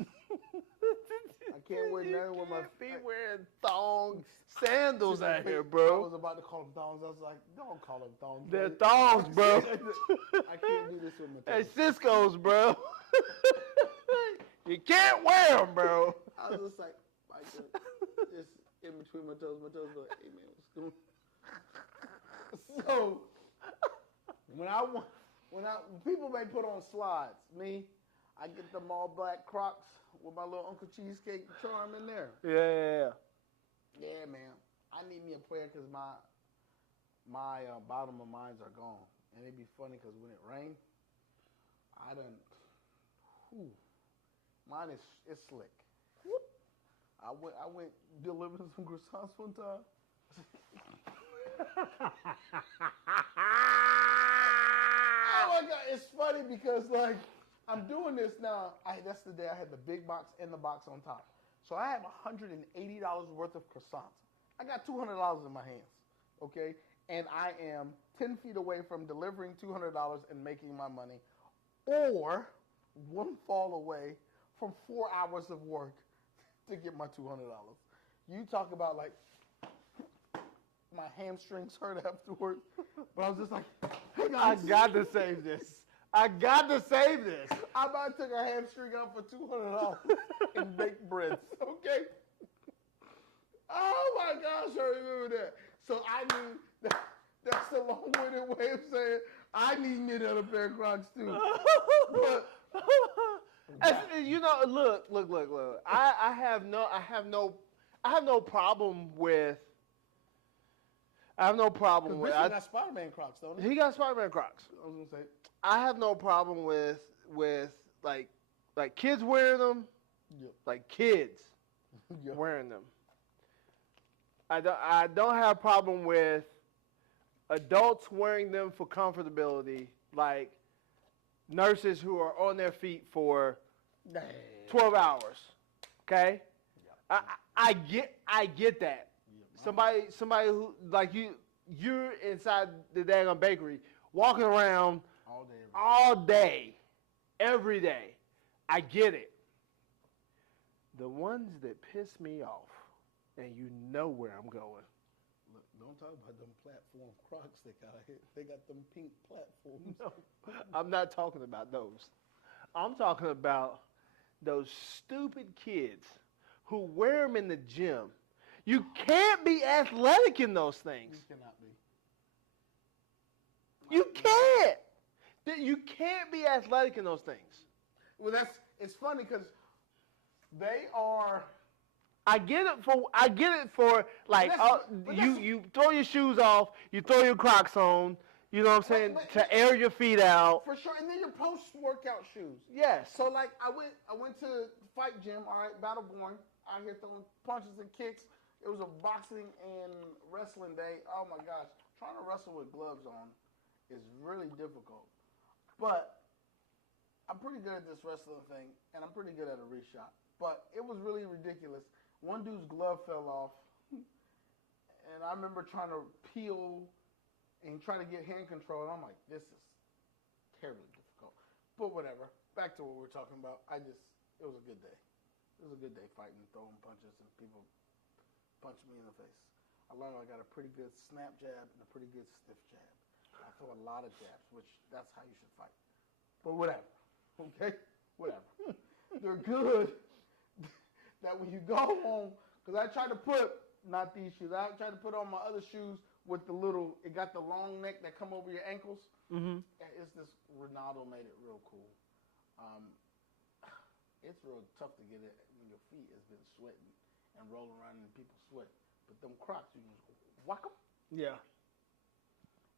I can't wear nothing with my feet wearing thongs, sandals out here, bro. I was about to call them thongs. I was like, don't call them thongs. They're thongs, bro. I can't do this with my Hey, toes. Cisco's, bro. You can't wear them, bro. I was just like just in between my toes. My toes were like, hey, man, what's going on? So, when people may put on slides, I get them all black Crocs with my little Uncle Cheesecake charm in there. Yeah. Yeah, man. I need me a pair because my bottom of mines are gone. And it'd be funny because when it rained, mine is slick. I went delivering some croissants one time. Oh my God, it's funny because like I'm doing this now. That's the day I had the big box and the box on top. So I have $180 worth of croissants. I got $200 in my hands, okay? And I am 10 feet away from delivering $200 and making my money, or one fall away from 4 hours of work to get my $200. You talk about like my hamstrings hurt afterwards, but I was just like, hey guys, I got to save this. I about took a hamstring out for $200 in baked breads. Okay. Oh my gosh, I remember that. So I knew that's the long-winded way of saying I need me another pair of Crocs too. But you know, look. I have no problem with. I have no problem with. Bishop got Spider-Man Crocs, don't he? He got Spider-Man Crocs. I was gonna say. I have no problem with like kids wearing them. Yep. Like kids Yep. wearing them. I don't have a problem with adults wearing them for comfortability, like nurses who are on their feet for 12 hours. Okay? Yep. I get that. Yep. Somebody who like you're inside the daggone bakery walking around all day, every day. I get it. The ones that piss me off, and you know where I'm going. Look, don't talk about them platform Crocs they got here. They got them pink platforms. No, I'm not talking about those. I'm talking about those stupid kids who wear them in the gym. You can't be athletic in those things. You cannot be. You can't. You can't be athletic in those things. Well, it's funny because they are. I get it for like you throw your shoes off, you throw your Crocs on. You know what I'm saying? To air your feet out. For sure, and then your post-workout shoes. Yes. So like I went to fight gym. All right, Battleborn out here throwing punches and kicks. It was a boxing and wrestling day. Oh my gosh, trying to wrestle with gloves on is really difficult. But I'm pretty good at this wrestling thing, and I'm pretty good at a reshot. But it was really ridiculous. One dude's glove fell off, and I remember trying to peel and try to get hand control, and I'm like, this is terribly difficult. But whatever. Back to what we were talking about. It was a good day. It was a good day fighting, throwing punches, and people punched me in the face. I learned I got a pretty good snap jab and a pretty good stiff jab. I throw a lot of jabs, which that's how you should fight. But whatever. Okay? Whatever. They're good. That when you go home, because I tried to put, not these shoes, I tried to put on my other shoes with the little, it got the long neck that come over your ankles. Mm-hmm. It's this, Ronaldo made it real cool. It's real tough to get it when your feet has been sweating and rolling around in people's sweat. But them Crocs, you can just whack them. Yeah.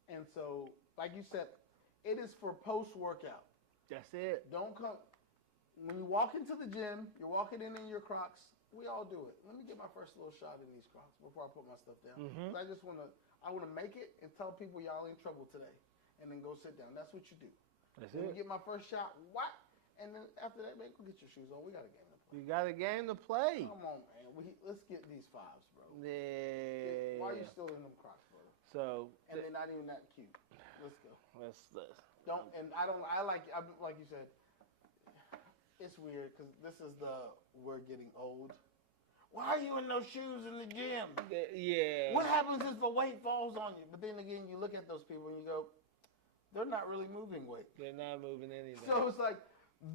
And so, like you said, it is for post-workout. That's it. Don't come, when you walk into the gym, you're walking in your Crocs. We all do it. Let me get my first little shot in these Crocs before I put my stuff down. Mm-hmm. I just want to make it and tell people y'all in trouble today, and then go sit down. That's what you do. That's Let me it. get my first shot. What? And then after that, man, go get your shoes on. We got a game to play. You got a game to play. Come on, man. Let's get these fives, bro. Yeah. Why are you still in them Crocs, brother? So. And they're not even that cute. Let's go. Let's. Don't. And I like you said. It's weird because this is we're getting old. Why are you in those shoes in the gym? Yeah. What happens if the weight falls on you? But then again, you look at those people and you go, they're not really moving weight. They're not moving anything. So it's like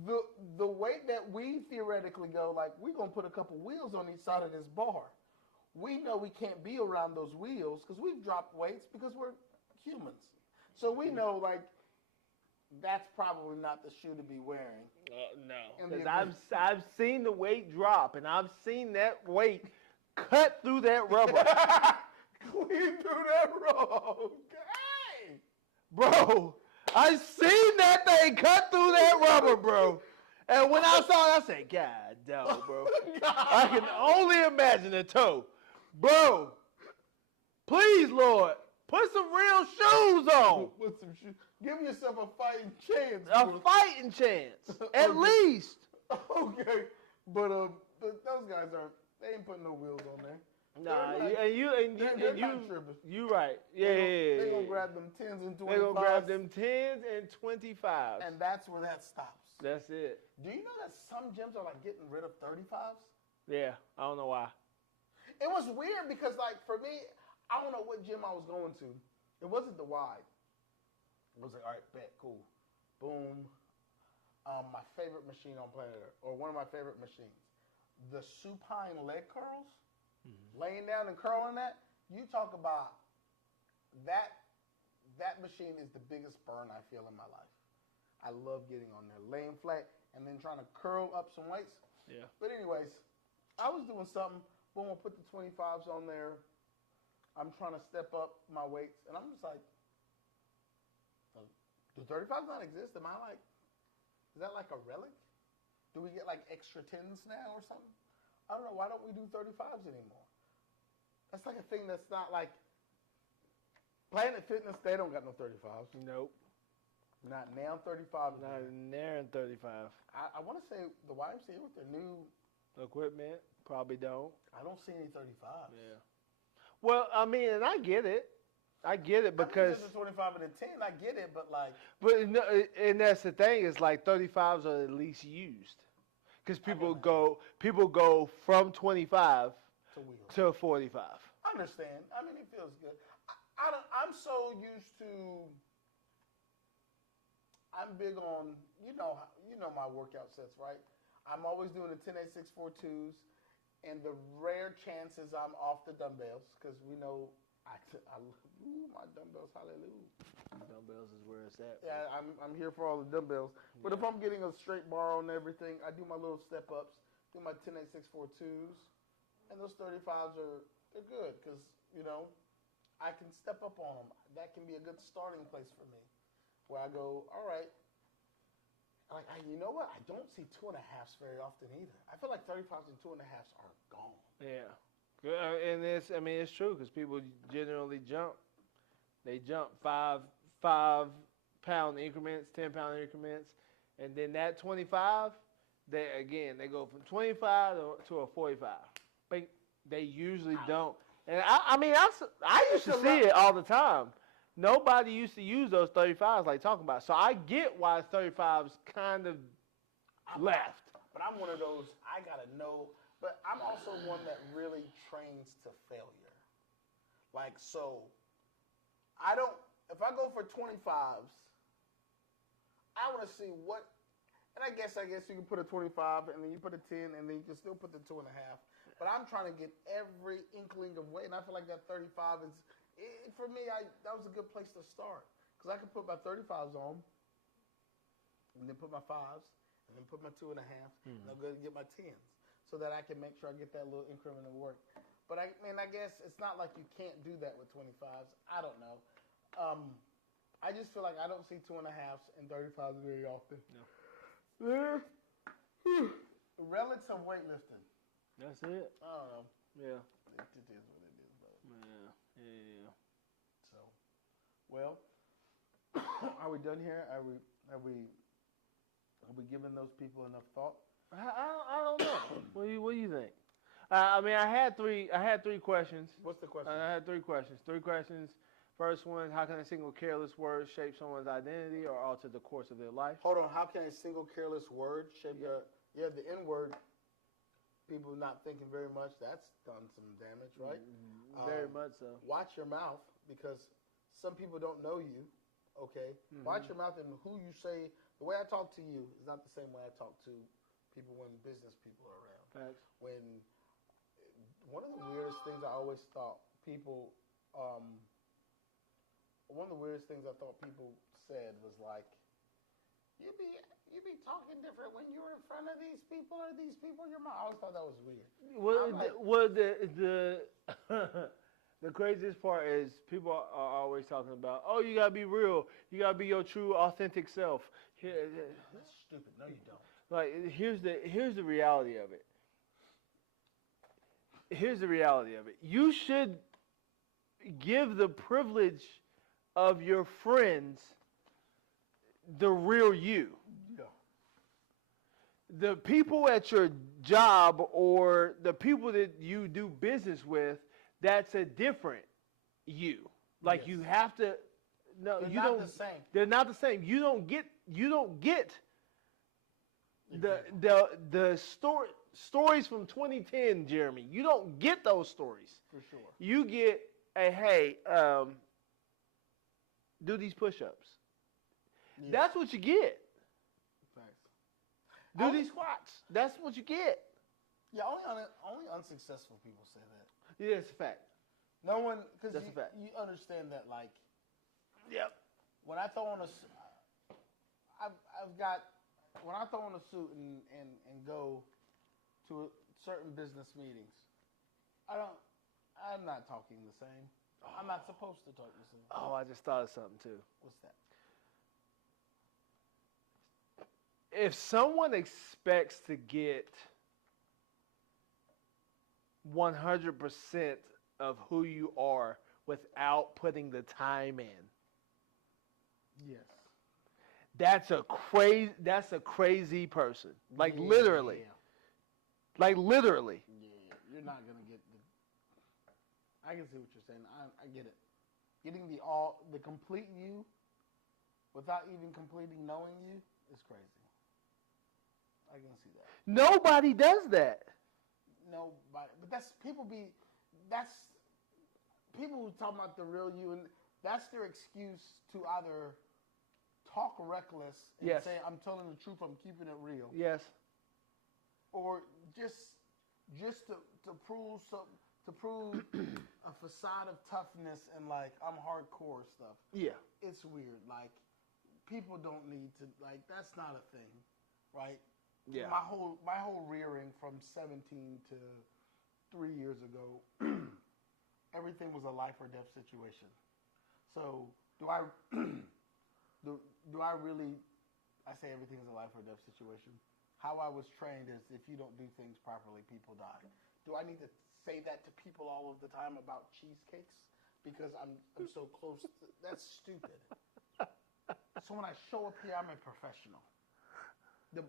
the weight that we theoretically go, like, we're going to put a couple wheels on each side of this bar. We know we can't be around those wheels because we've dropped weights because we're humans. So we know, like, that's probably not the shoe to be wearing. No, because I've seen the weight drop, and I've seen that weight cut through that rubber. Clean through that rubber. Hey! Bro, I seen that thing cut through that rubber, bro. And when I saw it, I said, God damn, bro. I can only imagine the toe. Bro, please, Lord, put some real shoes on. Put some shoes. Give yourself a fighting chance. A fighting chance, at least. Okay, but those guys they ain't putting no wheels on there. Nah, They're not tripping. You right. Yeah. They gonna grab them 10s and 25s. They gonna grab them 10s and 25s. And that's where that stops. That's it. Do you know that some gyms are like getting rid of 35s? Yeah, I don't know why. It was weird because, like, for me, I don't know what gym I was going to. It wasn't the wide. It was like, all right, bet, cool. Boom. My favorite machine on planet Earth, or one of my favorite machines. The supine leg curls, laying down and curling that, you talk about that machine is the biggest burn I feel in my life. I love getting on there, laying flat, and then trying to curl up some weights. Yeah. But anyways, I was doing something. Boom, I put the 25s on there. I'm trying to step up my weights, and I'm just like, do 35s not exist? Am I like, is that like a relic? Do we get like extra 10s now or something? I don't know. Why don't we do 35s anymore? That's like a thing that's not like, Planet Fitness, they don't got no 35s. Nope. Not now 35. Not near in 35. I want to say the YMCA with their new Equipment, probably don't. I don't see any 35s. Yeah. Well, I mean, and I get it. Because it's a 25 and a 10. I get it, but like. But no, and that's the thing is like 35s are at least used, because people go from 25 to 45. I understand. I mean, it feels good. I'm so used to. I'm big on you know my workout sets, right? I'm always doing the 10-8-6-4-2s, and the rare chances I'm off the dumbbells because we know my dumbbells, hallelujah. Dumbbells is where it's at. Yeah, I'm here for all the dumbbells. But if I'm getting a straight bar on everything, I do my little step ups, do my 10-8-6-4-2s, and those 35s they're good because I can step up on them. That can be a good starting place for me, where I go, all right. Like you know what? I don't see 2.5s very often either. I feel like 35s and 2.5s are gone. Yeah. And it's true because people generally jump. They jump 5-pound increments, 10-pound increments, and then that 25, they go from 25 to a 45. But they usually don't. And I used to see it all the time. Nobody used to use those 35s like talking about. So I get why 35s kind of left. But I'm one of those, I got to know. But I'm also one that really trains to failure. Like, so, if I go for 25s, I want to see what, and I guess you can put a 25 and then you put a 10 and then you can still put the 2.5. But I'm trying to get every inkling of weight, and I feel like that 35 is, for me, that was a good place to start. Because I can put my 35s on and then put my 5s and then put my 2.5 and I'll go and get my 10s. So that I can make sure I get that little increment of work. But I guess it's not like you can't do that with 25s. I don't know. I just feel like I don't see 2.5s and 35s very often. No. Relics of weightlifting. That's it. I don't know. Yeah. It is what it is, though. Yeah. So, well, are we done here? Have we given those people enough thought? I don't know. What do you think? I had three questions. What's the question? I had 3 questions. 3 questions. First one, how can a single careless word shape someone's identity or alter the course of their life? Hold on. How can a single careless word shape your? Yeah, the N word. People not thinking very much. That's done some damage, right? Very much so. Watch your mouth because some people don't know you. Okay, watch your mouth and who you say. The way I talk to you is not the same way I talk to people when business people are around. Facts. When one of the weirdest things I always thought people, one of the weirdest things I thought people said was like, you be talking different when you're in front of these people or these people in your mouth. I always thought that was weird. Well, the craziest part is people are always talking about, oh, you gotta be real, you gotta be your true, authentic self. That's stupid. No, you don't. Like, here's the reality of it. Here's the reality of it. You should give the privilege of your friends the real you. Yeah. The people at your job or the people that you do business with, that's a different you. Like Yes. you have to. No, They're you not don't. the same. They're not the same. You don't get. The stories from 2010, Jeremy. You don't get those stories. For sure. You get a hey, do these push-ups. Yeah. That's what you get. Facts. Do these squats. That's what you get. Yeah, only unsuccessful people say that. Yeah, it's a fact. No one, because That's a fact. you understand that, like, Yep. when I throw on a, I've got, when I throw on a suit and go to certain business meetings, I'm not talking the same. I'm not supposed to talk the same. Oh, I just thought of something too. What's that? If someone expects to get 100% of who you are without putting the time in, Yes. that's a crazy person. Like literally. Yeah. Like literally. Yeah, you're not gonna get the. I can see what you're saying. I get it. Getting the complete you, without even completely knowing you, is crazy. I can see that. Nobody does that. Nobody, but that's people who talk about the real you, and that's their excuse to either talk reckless and Yes. say I'm telling the truth, I'm keeping it real, Yes. or just to prove a facade of toughness and like I'm hardcore stuff. Yeah. It's weird. Like people don't need to like that's not a thing, right? Yeah. My whole rearing from 17 to 3 years ago, everything was a life or death situation. So do I really? I say everything is a life or death situation. How I was trained is if you don't do things properly, people die. Do I need to say that to people all of the time about cheesecakes because I'm so close? That's stupid. So when I show up here, I'm a professional. The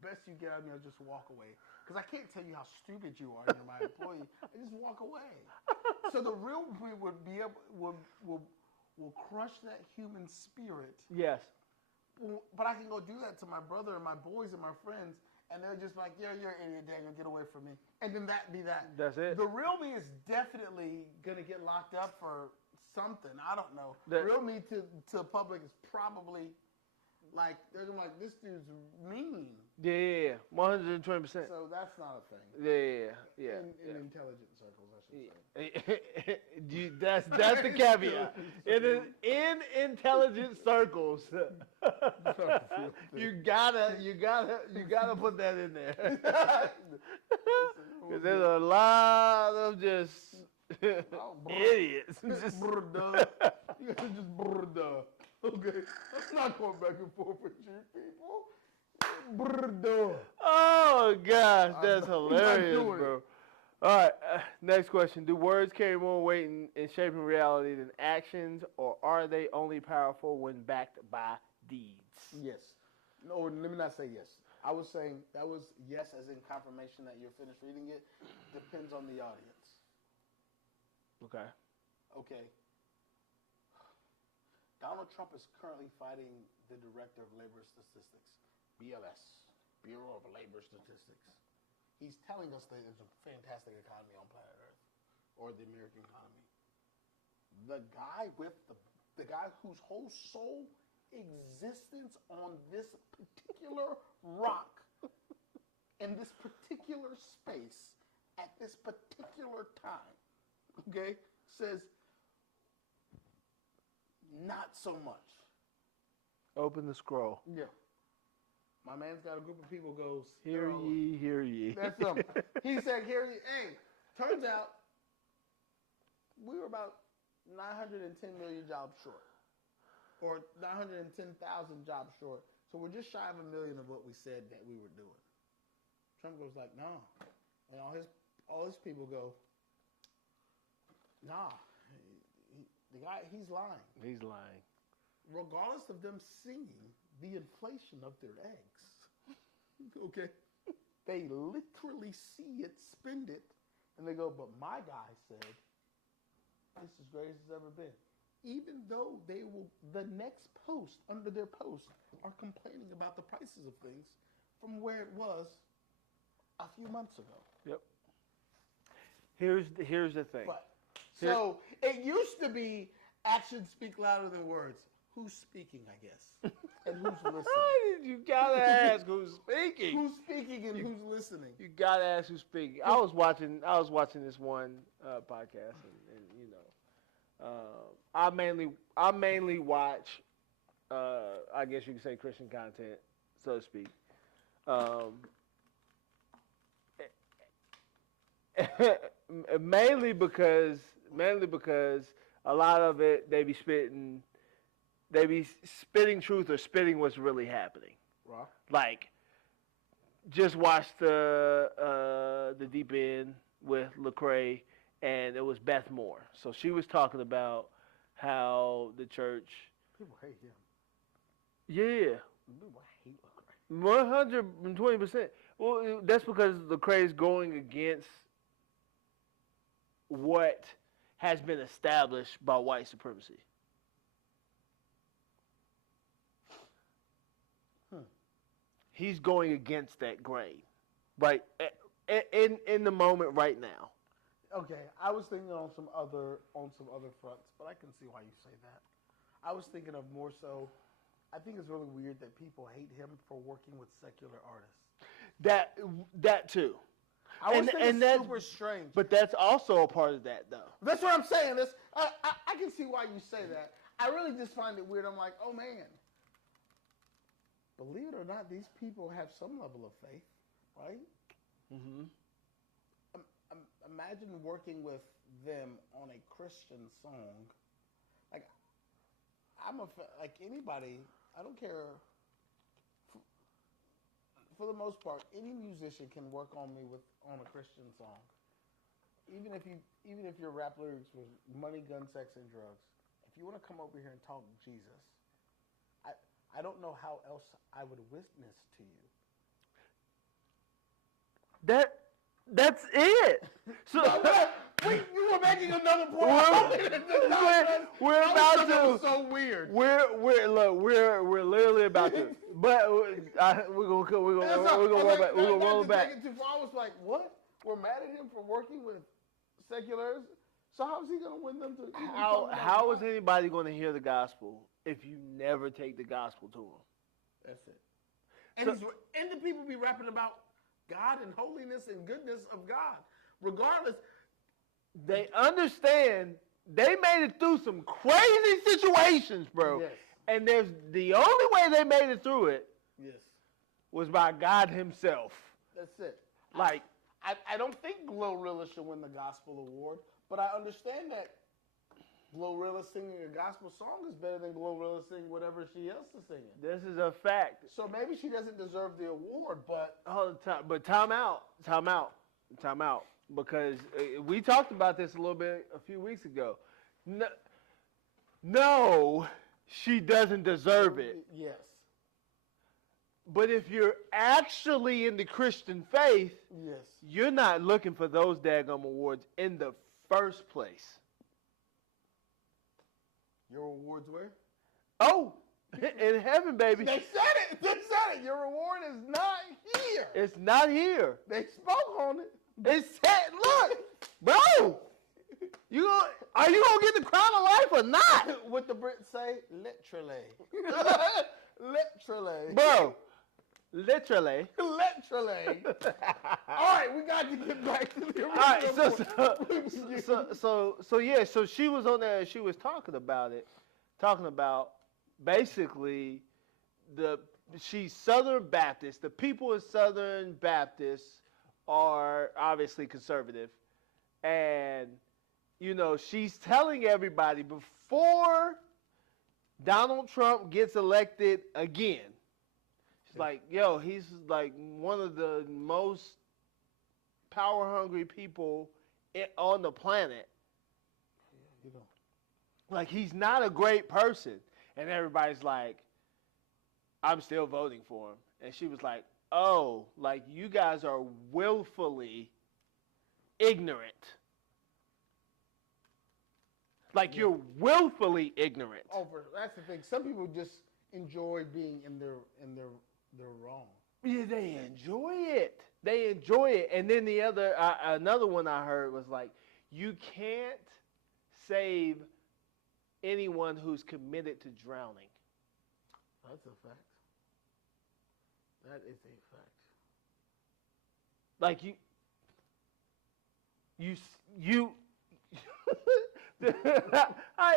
best you get out of me, I'll just walk away. Because I can't tell you how stupid you are. You're my employee. I just walk away. So the real me would be able will crush that human spirit. Yes. But I can go do that to my brother and my boys and my friends, and they're just like, "Yeah, you're an idiot, Daniel. Get away from me." And then that be that. That's it. The real me is definitely gonna get locked up for something. I don't know. The real me to the public is probably. Like, they're like, this dude's mean. Yeah, 120%. So that's not a thing. Yeah. In intelligent circles, I should say. That's the caveat. In intelligent circles, you gotta put that in there. Because there's a lot of just idiots. Just okay, I'm not going back and forth with you people. Oh gosh, that's hilarious, bro. All right, next question. Do words carry more weight in shaping reality than actions, or are they only powerful when backed by deeds? Yes. No, let me not say yes. I was saying that was yes as in confirmation that you're finished reading it. Depends on the audience. Okay. Okay. Donald Trump is currently fighting the Director of Labor Statistics, BLS, Bureau of Labor Statistics. He's telling us that there's a fantastic economy on planet Earth, or the American economy. The guy whose whole sole existence on this particular rock, in this particular space, at this particular time, okay, says, not so much. Open the scroll. Yeah. My man's got a group of people goes, Hear ye, hear ye. That's him. He said, hear ye. Hey, turns out we were about 910 million jobs short, or 910,000 jobs short. So we're just shy of 1 million of what we said that we were doing. Trump goes like, no. And all his people go, nah. The guy, he's lying. He's lying. Regardless of them singing the inflation of their eggs, okay, they literally see it, spend it, and they go, but my guy said, this is great as it's ever been. Even though they will, the next post, under their post, are complaining about the prices of things from where it was a few months ago. Yep. Here's the thing. But, so it used to be actions speak louder than words. Who's speaking, I guess, and who's listening? You gotta ask who's speaking. Who's speaking and who's listening? You gotta ask who's speaking. I was watching this one podcast, and you know, I mainly watch, I guess you could say, Christian content, so to speak. Mainly because a lot of it they be spitting truth or spitting what's really happening. Right. Like, just watched the Deep End with Lecrae, and it was Beth Moore. So she was talking about how the church. People hate him. Yeah. People hate Lecrae. 120%. Well, that's because Lecrae is going against what has been established by white supremacy. He's going against that grain, right? In the moment right now. Okay, I was thinking on some other fronts, but I can see why you say that. I was thinking of more so. I think it's really weird that people hate him for working with secular artists. That too. I was thinking that's super strange. But that's also a part of that, though. That's what I'm saying. I can see why you say that. I really just find it weird. I'm like, oh man. Believe it or not, these people have some level of faith, right? Mm-hmm. Imagine working with them on a Christian song. Like, like anybody. I don't care. For the most part, any musician can work on me on a Christian song. Even if your rap lyrics was money, gun, sex, and drugs. If you want to come over here and talk Jesus, I don't know how else I would witness to you. That's it. So you were making another point. We're about to. That was so weird. We're literally about to. But we're gonna roll it back. I was like, what? We're mad at him for working with seculars. So how is he gonna win them to? How is anybody going to hear the gospel if you never take the gospel to them? That's it. And the people be rapping about God and holiness and goodness of God. Regardless, they understand they made it through some crazy situations, bro. Yes. And the only way they made it through it was by God himself. That's it. Like, I don't think Glorilla should win the gospel award, but I understand that Glorilla singing a gospel song is better than Glorilla singing whatever she else is singing. This is a fact. So maybe she doesn't deserve the award, but... Time out. Because we talked about this a little bit a few weeks ago. No, she doesn't deserve it. Yes. But if you're actually in the Christian faith, you're not looking for those daggum awards in the first place. Your awards where? Oh, in heaven, baby. They said it. They said it. Your reward is not here. It's not here. They spoke on it. They said, look, bro, are you going to get the crown of life or not? What the Brits say, literally. Literally. Bro, literally. Literally. All right, we got to get back to the original. All right, so she was on there and she was talking about basically she's Southern Baptist. The people of Southern Baptist are obviously conservative. And, she's telling everybody before Donald Trump gets elected again, she's like, yo, he's like one of the most power-hungry people on the planet. Like, he's not a great person. And everybody's like, I'm still voting for him. And she was like, oh, like, you guys are willfully ignorant. Like, you're willfully ignorant. That's the thing. Some people just enjoy being in their wrong. Yeah, they enjoy it. They enjoy it. And then another one I heard was like, you can't save anyone who's committed to drowning. That's a fact. That is a fact. Like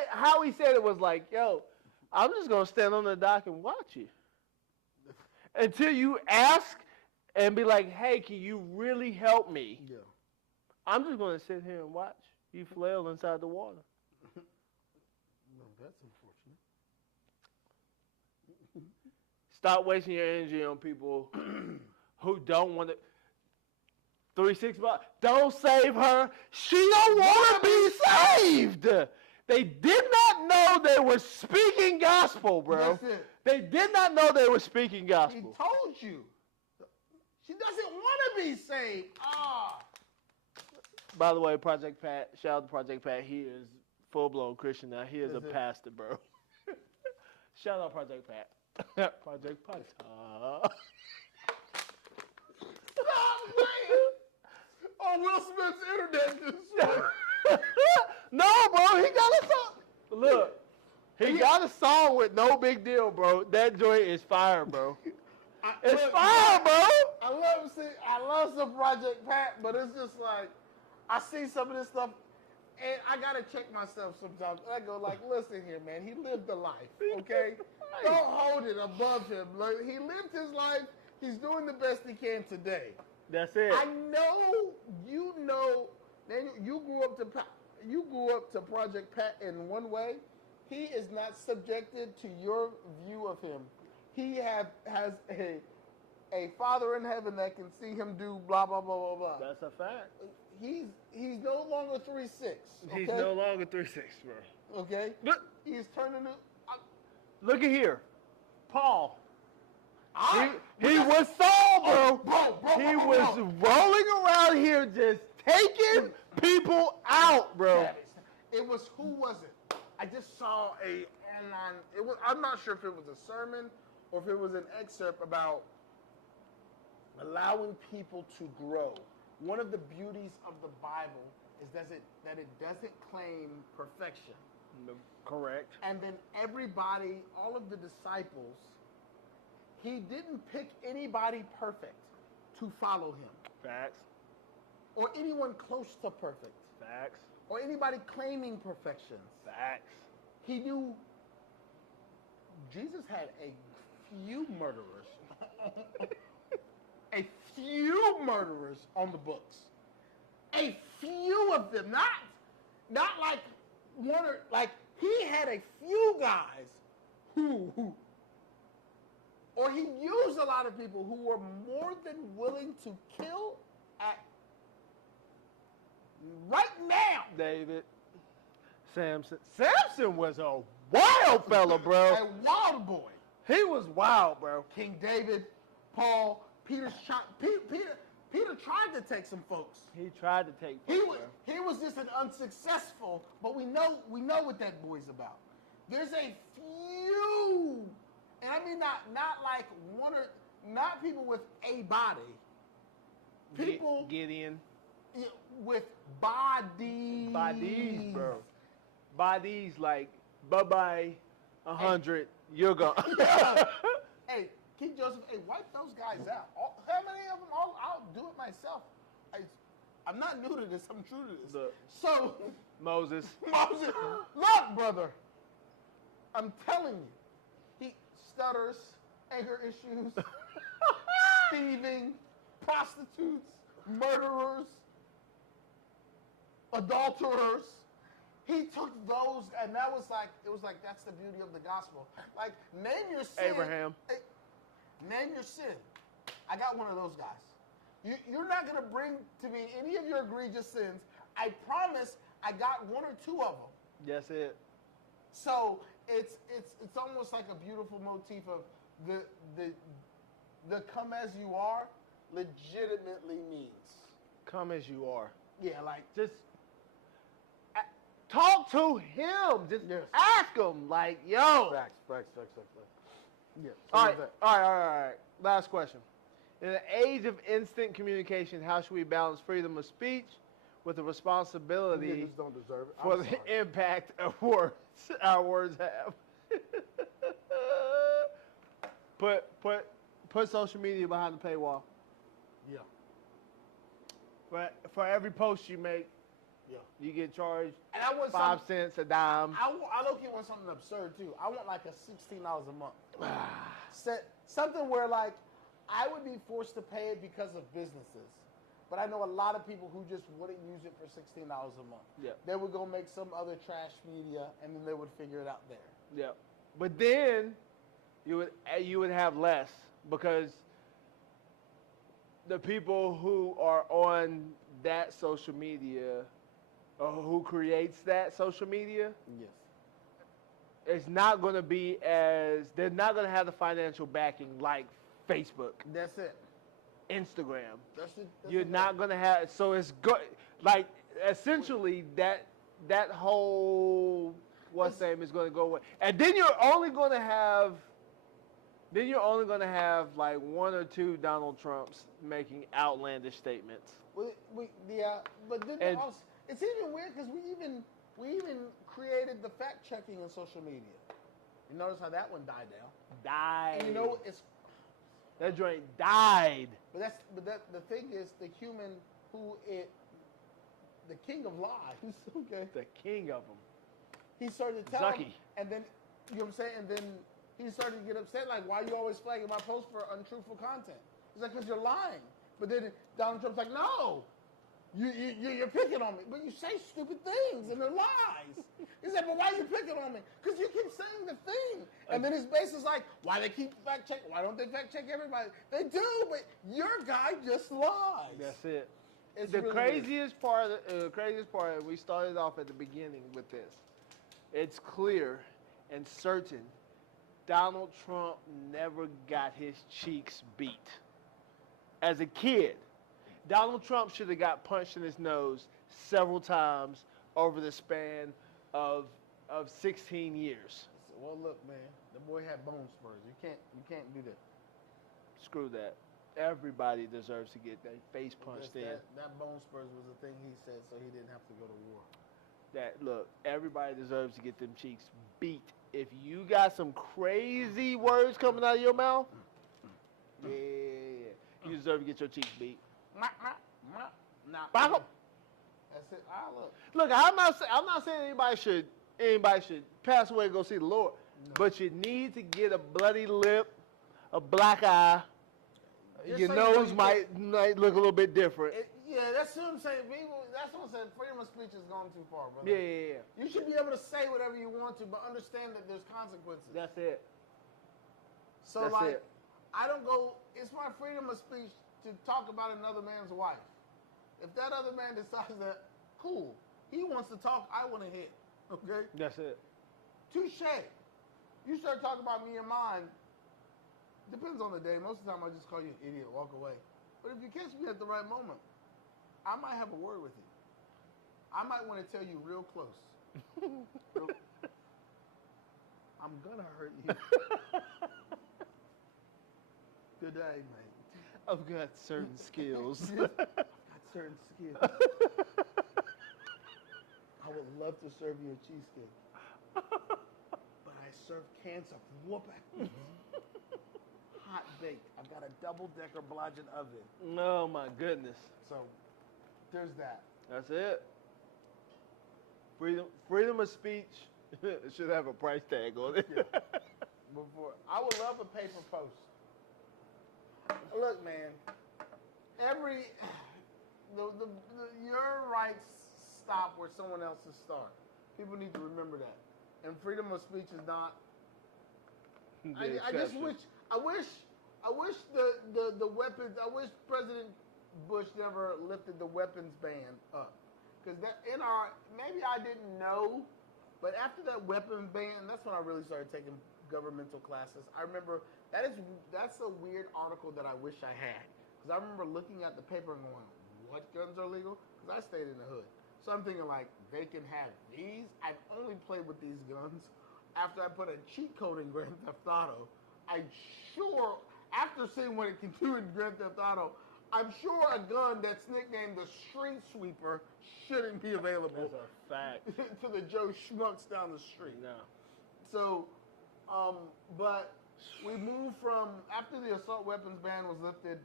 how he said it was like, yo, I'm just going to stand on the dock and watch you. Until you ask and be like, hey, can you really help me? Yeah. I'm just going to sit here and watch you flail inside the water. No, that's unfortunate. Stop wasting your energy on people who don't want to. 3-6 bucks. Don't save her. She don't want to be saved. They did not know they were speaking gospel, bro. That's it. They did not know they were speaking gospel. He told you. She doesn't want to be saved. By the way, Project Pat, shout out to Project Pat. He is full-blown Christian now. He is a pastor, bro. Shout out Project Pat. Project Pat. Oh, Will Smith's internet just No, bro, he got a song. Look, he got a song with No Big Deal, bro. That joint is fire, bro. It's fire, bro. I love some Project Pat, but it's just like I see some of this stuff, and I gotta check myself sometimes. I go like, listen here, man. He lived a life, okay? Don't hold it above him. Like, he lived his life. He's doing the best he can today. That's it. I know, Daniel, you grew up to Project Pat in one way. He is not subjected to your view of him. He has a father in heaven that can see him do blah blah blah blah blah. That's a fact. He's no longer 3-6. Okay? He's no longer 3-6, bro. Okay. Look, He's turning to. look at here, Paul. I, He was Saul, bro. bro. He was rolling around here just taking people out, bro. It was, who was it? I just saw a online. I'm not sure if it was a sermon or if it was an excerpt about allowing people to grow. One of the beauties of the Bible is that it doesn't claim perfection. Correct. And then everybody, all of the disciples, he didn't pick anybody perfect to follow him. Facts. Or anyone close to perfect. Facts. Or anybody claiming perfection. Facts. He knew Jesus had a few murderers. A few murderers on the books. A few of them. Not like one or, like, he had a few guys who or he used a lot of people who were more than willing to kill at right now. David. Samson. Samson was a wild fella, bro. A wild boy. He was wild, bro. King David, Paul, Peter tried to take some folks. He tried to take He folks, was, he was just an unsuccessful, but we know what that boy's about. There's a few mean not like not people with a body. People Gideon. with bodies. Bodies, bro. Bodies like bye-bye, 100, you're gone. Yeah. Hey, King Joseph, hey, wipe those guys out. How many of them? I'll do it myself. I'm not new to this. I'm true to this. Look. So, Moses. look, brother. I'm telling you, he stutters, anger issues, thieving, prostitutes, murderers, adulterers. He took those, and it was like that's the beauty of the gospel. Like, name your sin. Abraham. Name your sin. I got one of those guys. You're not going to bring to me any of your egregious sins. I promise I got one or two of them. That's it. So it's almost like a beautiful motif of the come as you are legitimately means. Come as you are. Yeah, like Just talk to him. Just Yes. ask him. Like, yo. facts. Yeah. All right. Last question. In the age of instant communication, how should we balance freedom of speech with the responsibility Niggas don't deserve it. for I'm the sorry. impact of words our words have? Put social media behind the paywall. Yeah. For every post you make, Yeah. you get charged And I want 5 cents, a dime. I low-key want something absurd too. I want like a $16 a month. Something where like I would be forced to pay it because of businesses. But I know a lot of people who just wouldn't use it for $16 a month. Yeah. They would go make some other trash media and then they would figure it out there. Yeah. But then you would have less because the people who are on that social media or who creates that social media, Yes. it's not going to be they're not going to have the financial backing like Facebook, That's it. Instagram. That's it. You're not going to have, so it's good. Like essentially that whole what's name is going to go away. And then you're only going to have like one or two Donald Trumps making outlandish statements. Yeah, but then And- also, it's even weird because we even created the fact checking on social media. You notice how that one died down. Died. And you know it's that joint died. but the thing is the human the king of lies. Okay. The king of them. He started to tell him, Zucky. and then you know what I'm saying, and then he started to get upset like, why are you always flagging my post for untruthful content? He's like, because you're lying. But then Donald Trump's like, no. You're picking on me, but you say stupid things and they're lies. He said, but why are you picking on me? Because you keep saying the thing. And then his base is like, why they keep fact check? Why don't they fact check everybody? They do, but your guy just lies. That's it. It's The really craziest part, we started off at the beginning with this. It's clear and certain Donald Trump never got his cheeks beat. As a kid, Donald Trump should have got punched in his nose several times over the span of 16 years. Well, look, man, the boy had bone spurs. You can't do that. Screw that. Everybody deserves to get their face punched in. That bone spurs was a thing he said, so he didn't have to go to war. Look, everybody deserves to get them cheeks beat. If you got some crazy words coming out of your mouth, yeah, you deserve to get your cheeks beat. Nah. Bop. That's it. Ah, look. Look, I'm not saying anybody should pass away and go see the Lord, but you need to get a bloody lip, a black eye. You're Your saying nose you might look a little bit different. Yeah, that's what I'm saying. That's what I'm saying. Freedom of speech has gone too far, brother. Yeah. You should be able to say whatever you want to, but understand that there's consequences. That's it. So, That's like, it. I don't go. It's my freedom of speech to talk about another man's wife. If that other man decides that, cool. He wants to talk. I want to hit. Okay. That's it. Touche. You start talking about me and mine. Depends on the day. Most of the time, I just call you an idiot, walk away. But if you catch me at the right moment, I might have a word with you. I might want to tell you real close. I'm gonna hurt you. Good day, mate. I've got certain skills. I've got certain skills. I would love to serve you a cheesecake. But I serve cans of whooping. Hot baked. I've got a double-decker bludgeon oven. Oh my goodness. So there's that. That's it. Freedom of speech. It should have a price tag on it. Yeah. I would love a paper post. Look, man. Your rights stop where someone else's start. People need to remember that. And freedom of speech is not. I just wish. I wish the weapons. I wish President Bush never lifted the weapons ban up, because that maybe I didn't know, but after that weapons ban, that's when I really started taking governmental classes. I remember that's a weird article that I wish I had, because I remember looking at the paper and going, "What guns are legal?" Because I stayed in the hood, so I'm thinking like they can have these. I've only played with these guns after I put a cheat code in Grand Theft Auto. I'm sure after seeing what it can do in Grand Theft Auto, I'm sure a gun that's nicknamed the Street Sweeper shouldn't be available. That's a fact. To the Joe Schmucks down the street. No. So, but we moved from, after the assault weapons ban was lifted,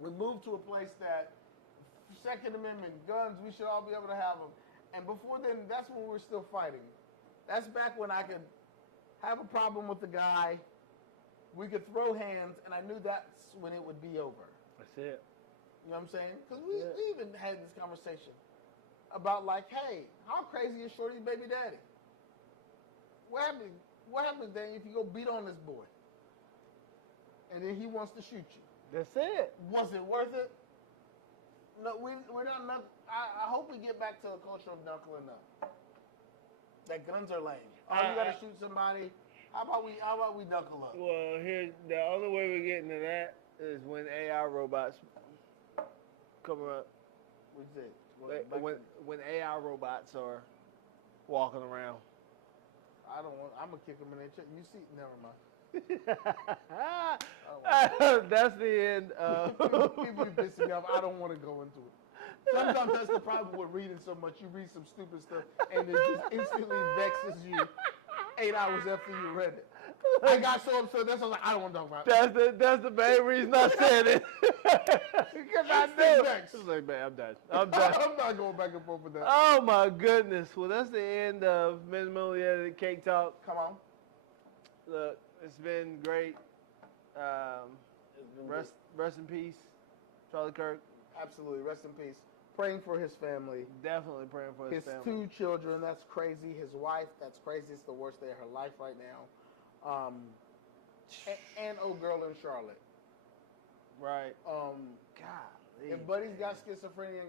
we moved to a place that Second Amendment, guns, we should all be able to have them. And before then, that's when we were still fighting. That's back when I could have a problem with the guy, we could throw hands, and I knew that's when it would be over. That's it. You know what I'm saying? Because we even had this conversation about like, hey, how crazy is Shorty's baby daddy? What happens then if you go beat on this boy, and then he wants to shoot you? That's it. Was it worth it? No, we're not. I hope we get back to a culture of knuckling up. That guns are lame. Oh, you gotta shoot somebody. How about we knuckle up? Well, the only way we're getting to that is when AI robots come up. What's it? When AI robots are walking around. I don't want. I'm gonna kick them in their chest. You see? Never mind. That's the end of. People be pissing me off. I don't want to go into it. Sometimes that's the problem with reading so much. You read some stupid stuff, and it just instantly vexes you 8 hours after you read it. I got so upset. That's why I was like, I don't want to talk about it. That's the main reason I said it. Because I knew. I was like, man, I'm done. I'm not going back and forth with that. Oh my goodness. Well, that's the end of Minimally Edited Cake Talk. Come on. Look, it's been great. Rest in peace, Charlie Kirk. Absolutely. Rest in peace. Praying for his family. Definitely praying for his family. His 2 children, that's crazy. His wife, that's crazy. It's the worst day of her life right now. And old girl in Charlotte. Right. God. If Buddy's got schizophrenia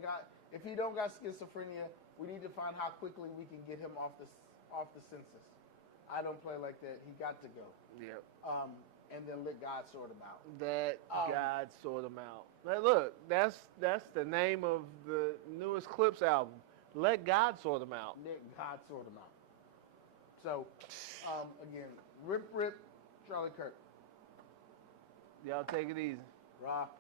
if he don't got schizophrenia, we need to find how quickly we can get him off the census. I don't play like that. He got to go. Yep. And then let God sort him out. God sort him out. Now, look, that's the name of the newest Clips album. Let God sort him out. Let God sort him out. So, again, rip, Charlie Kirk. Y'all take it easy. Rock.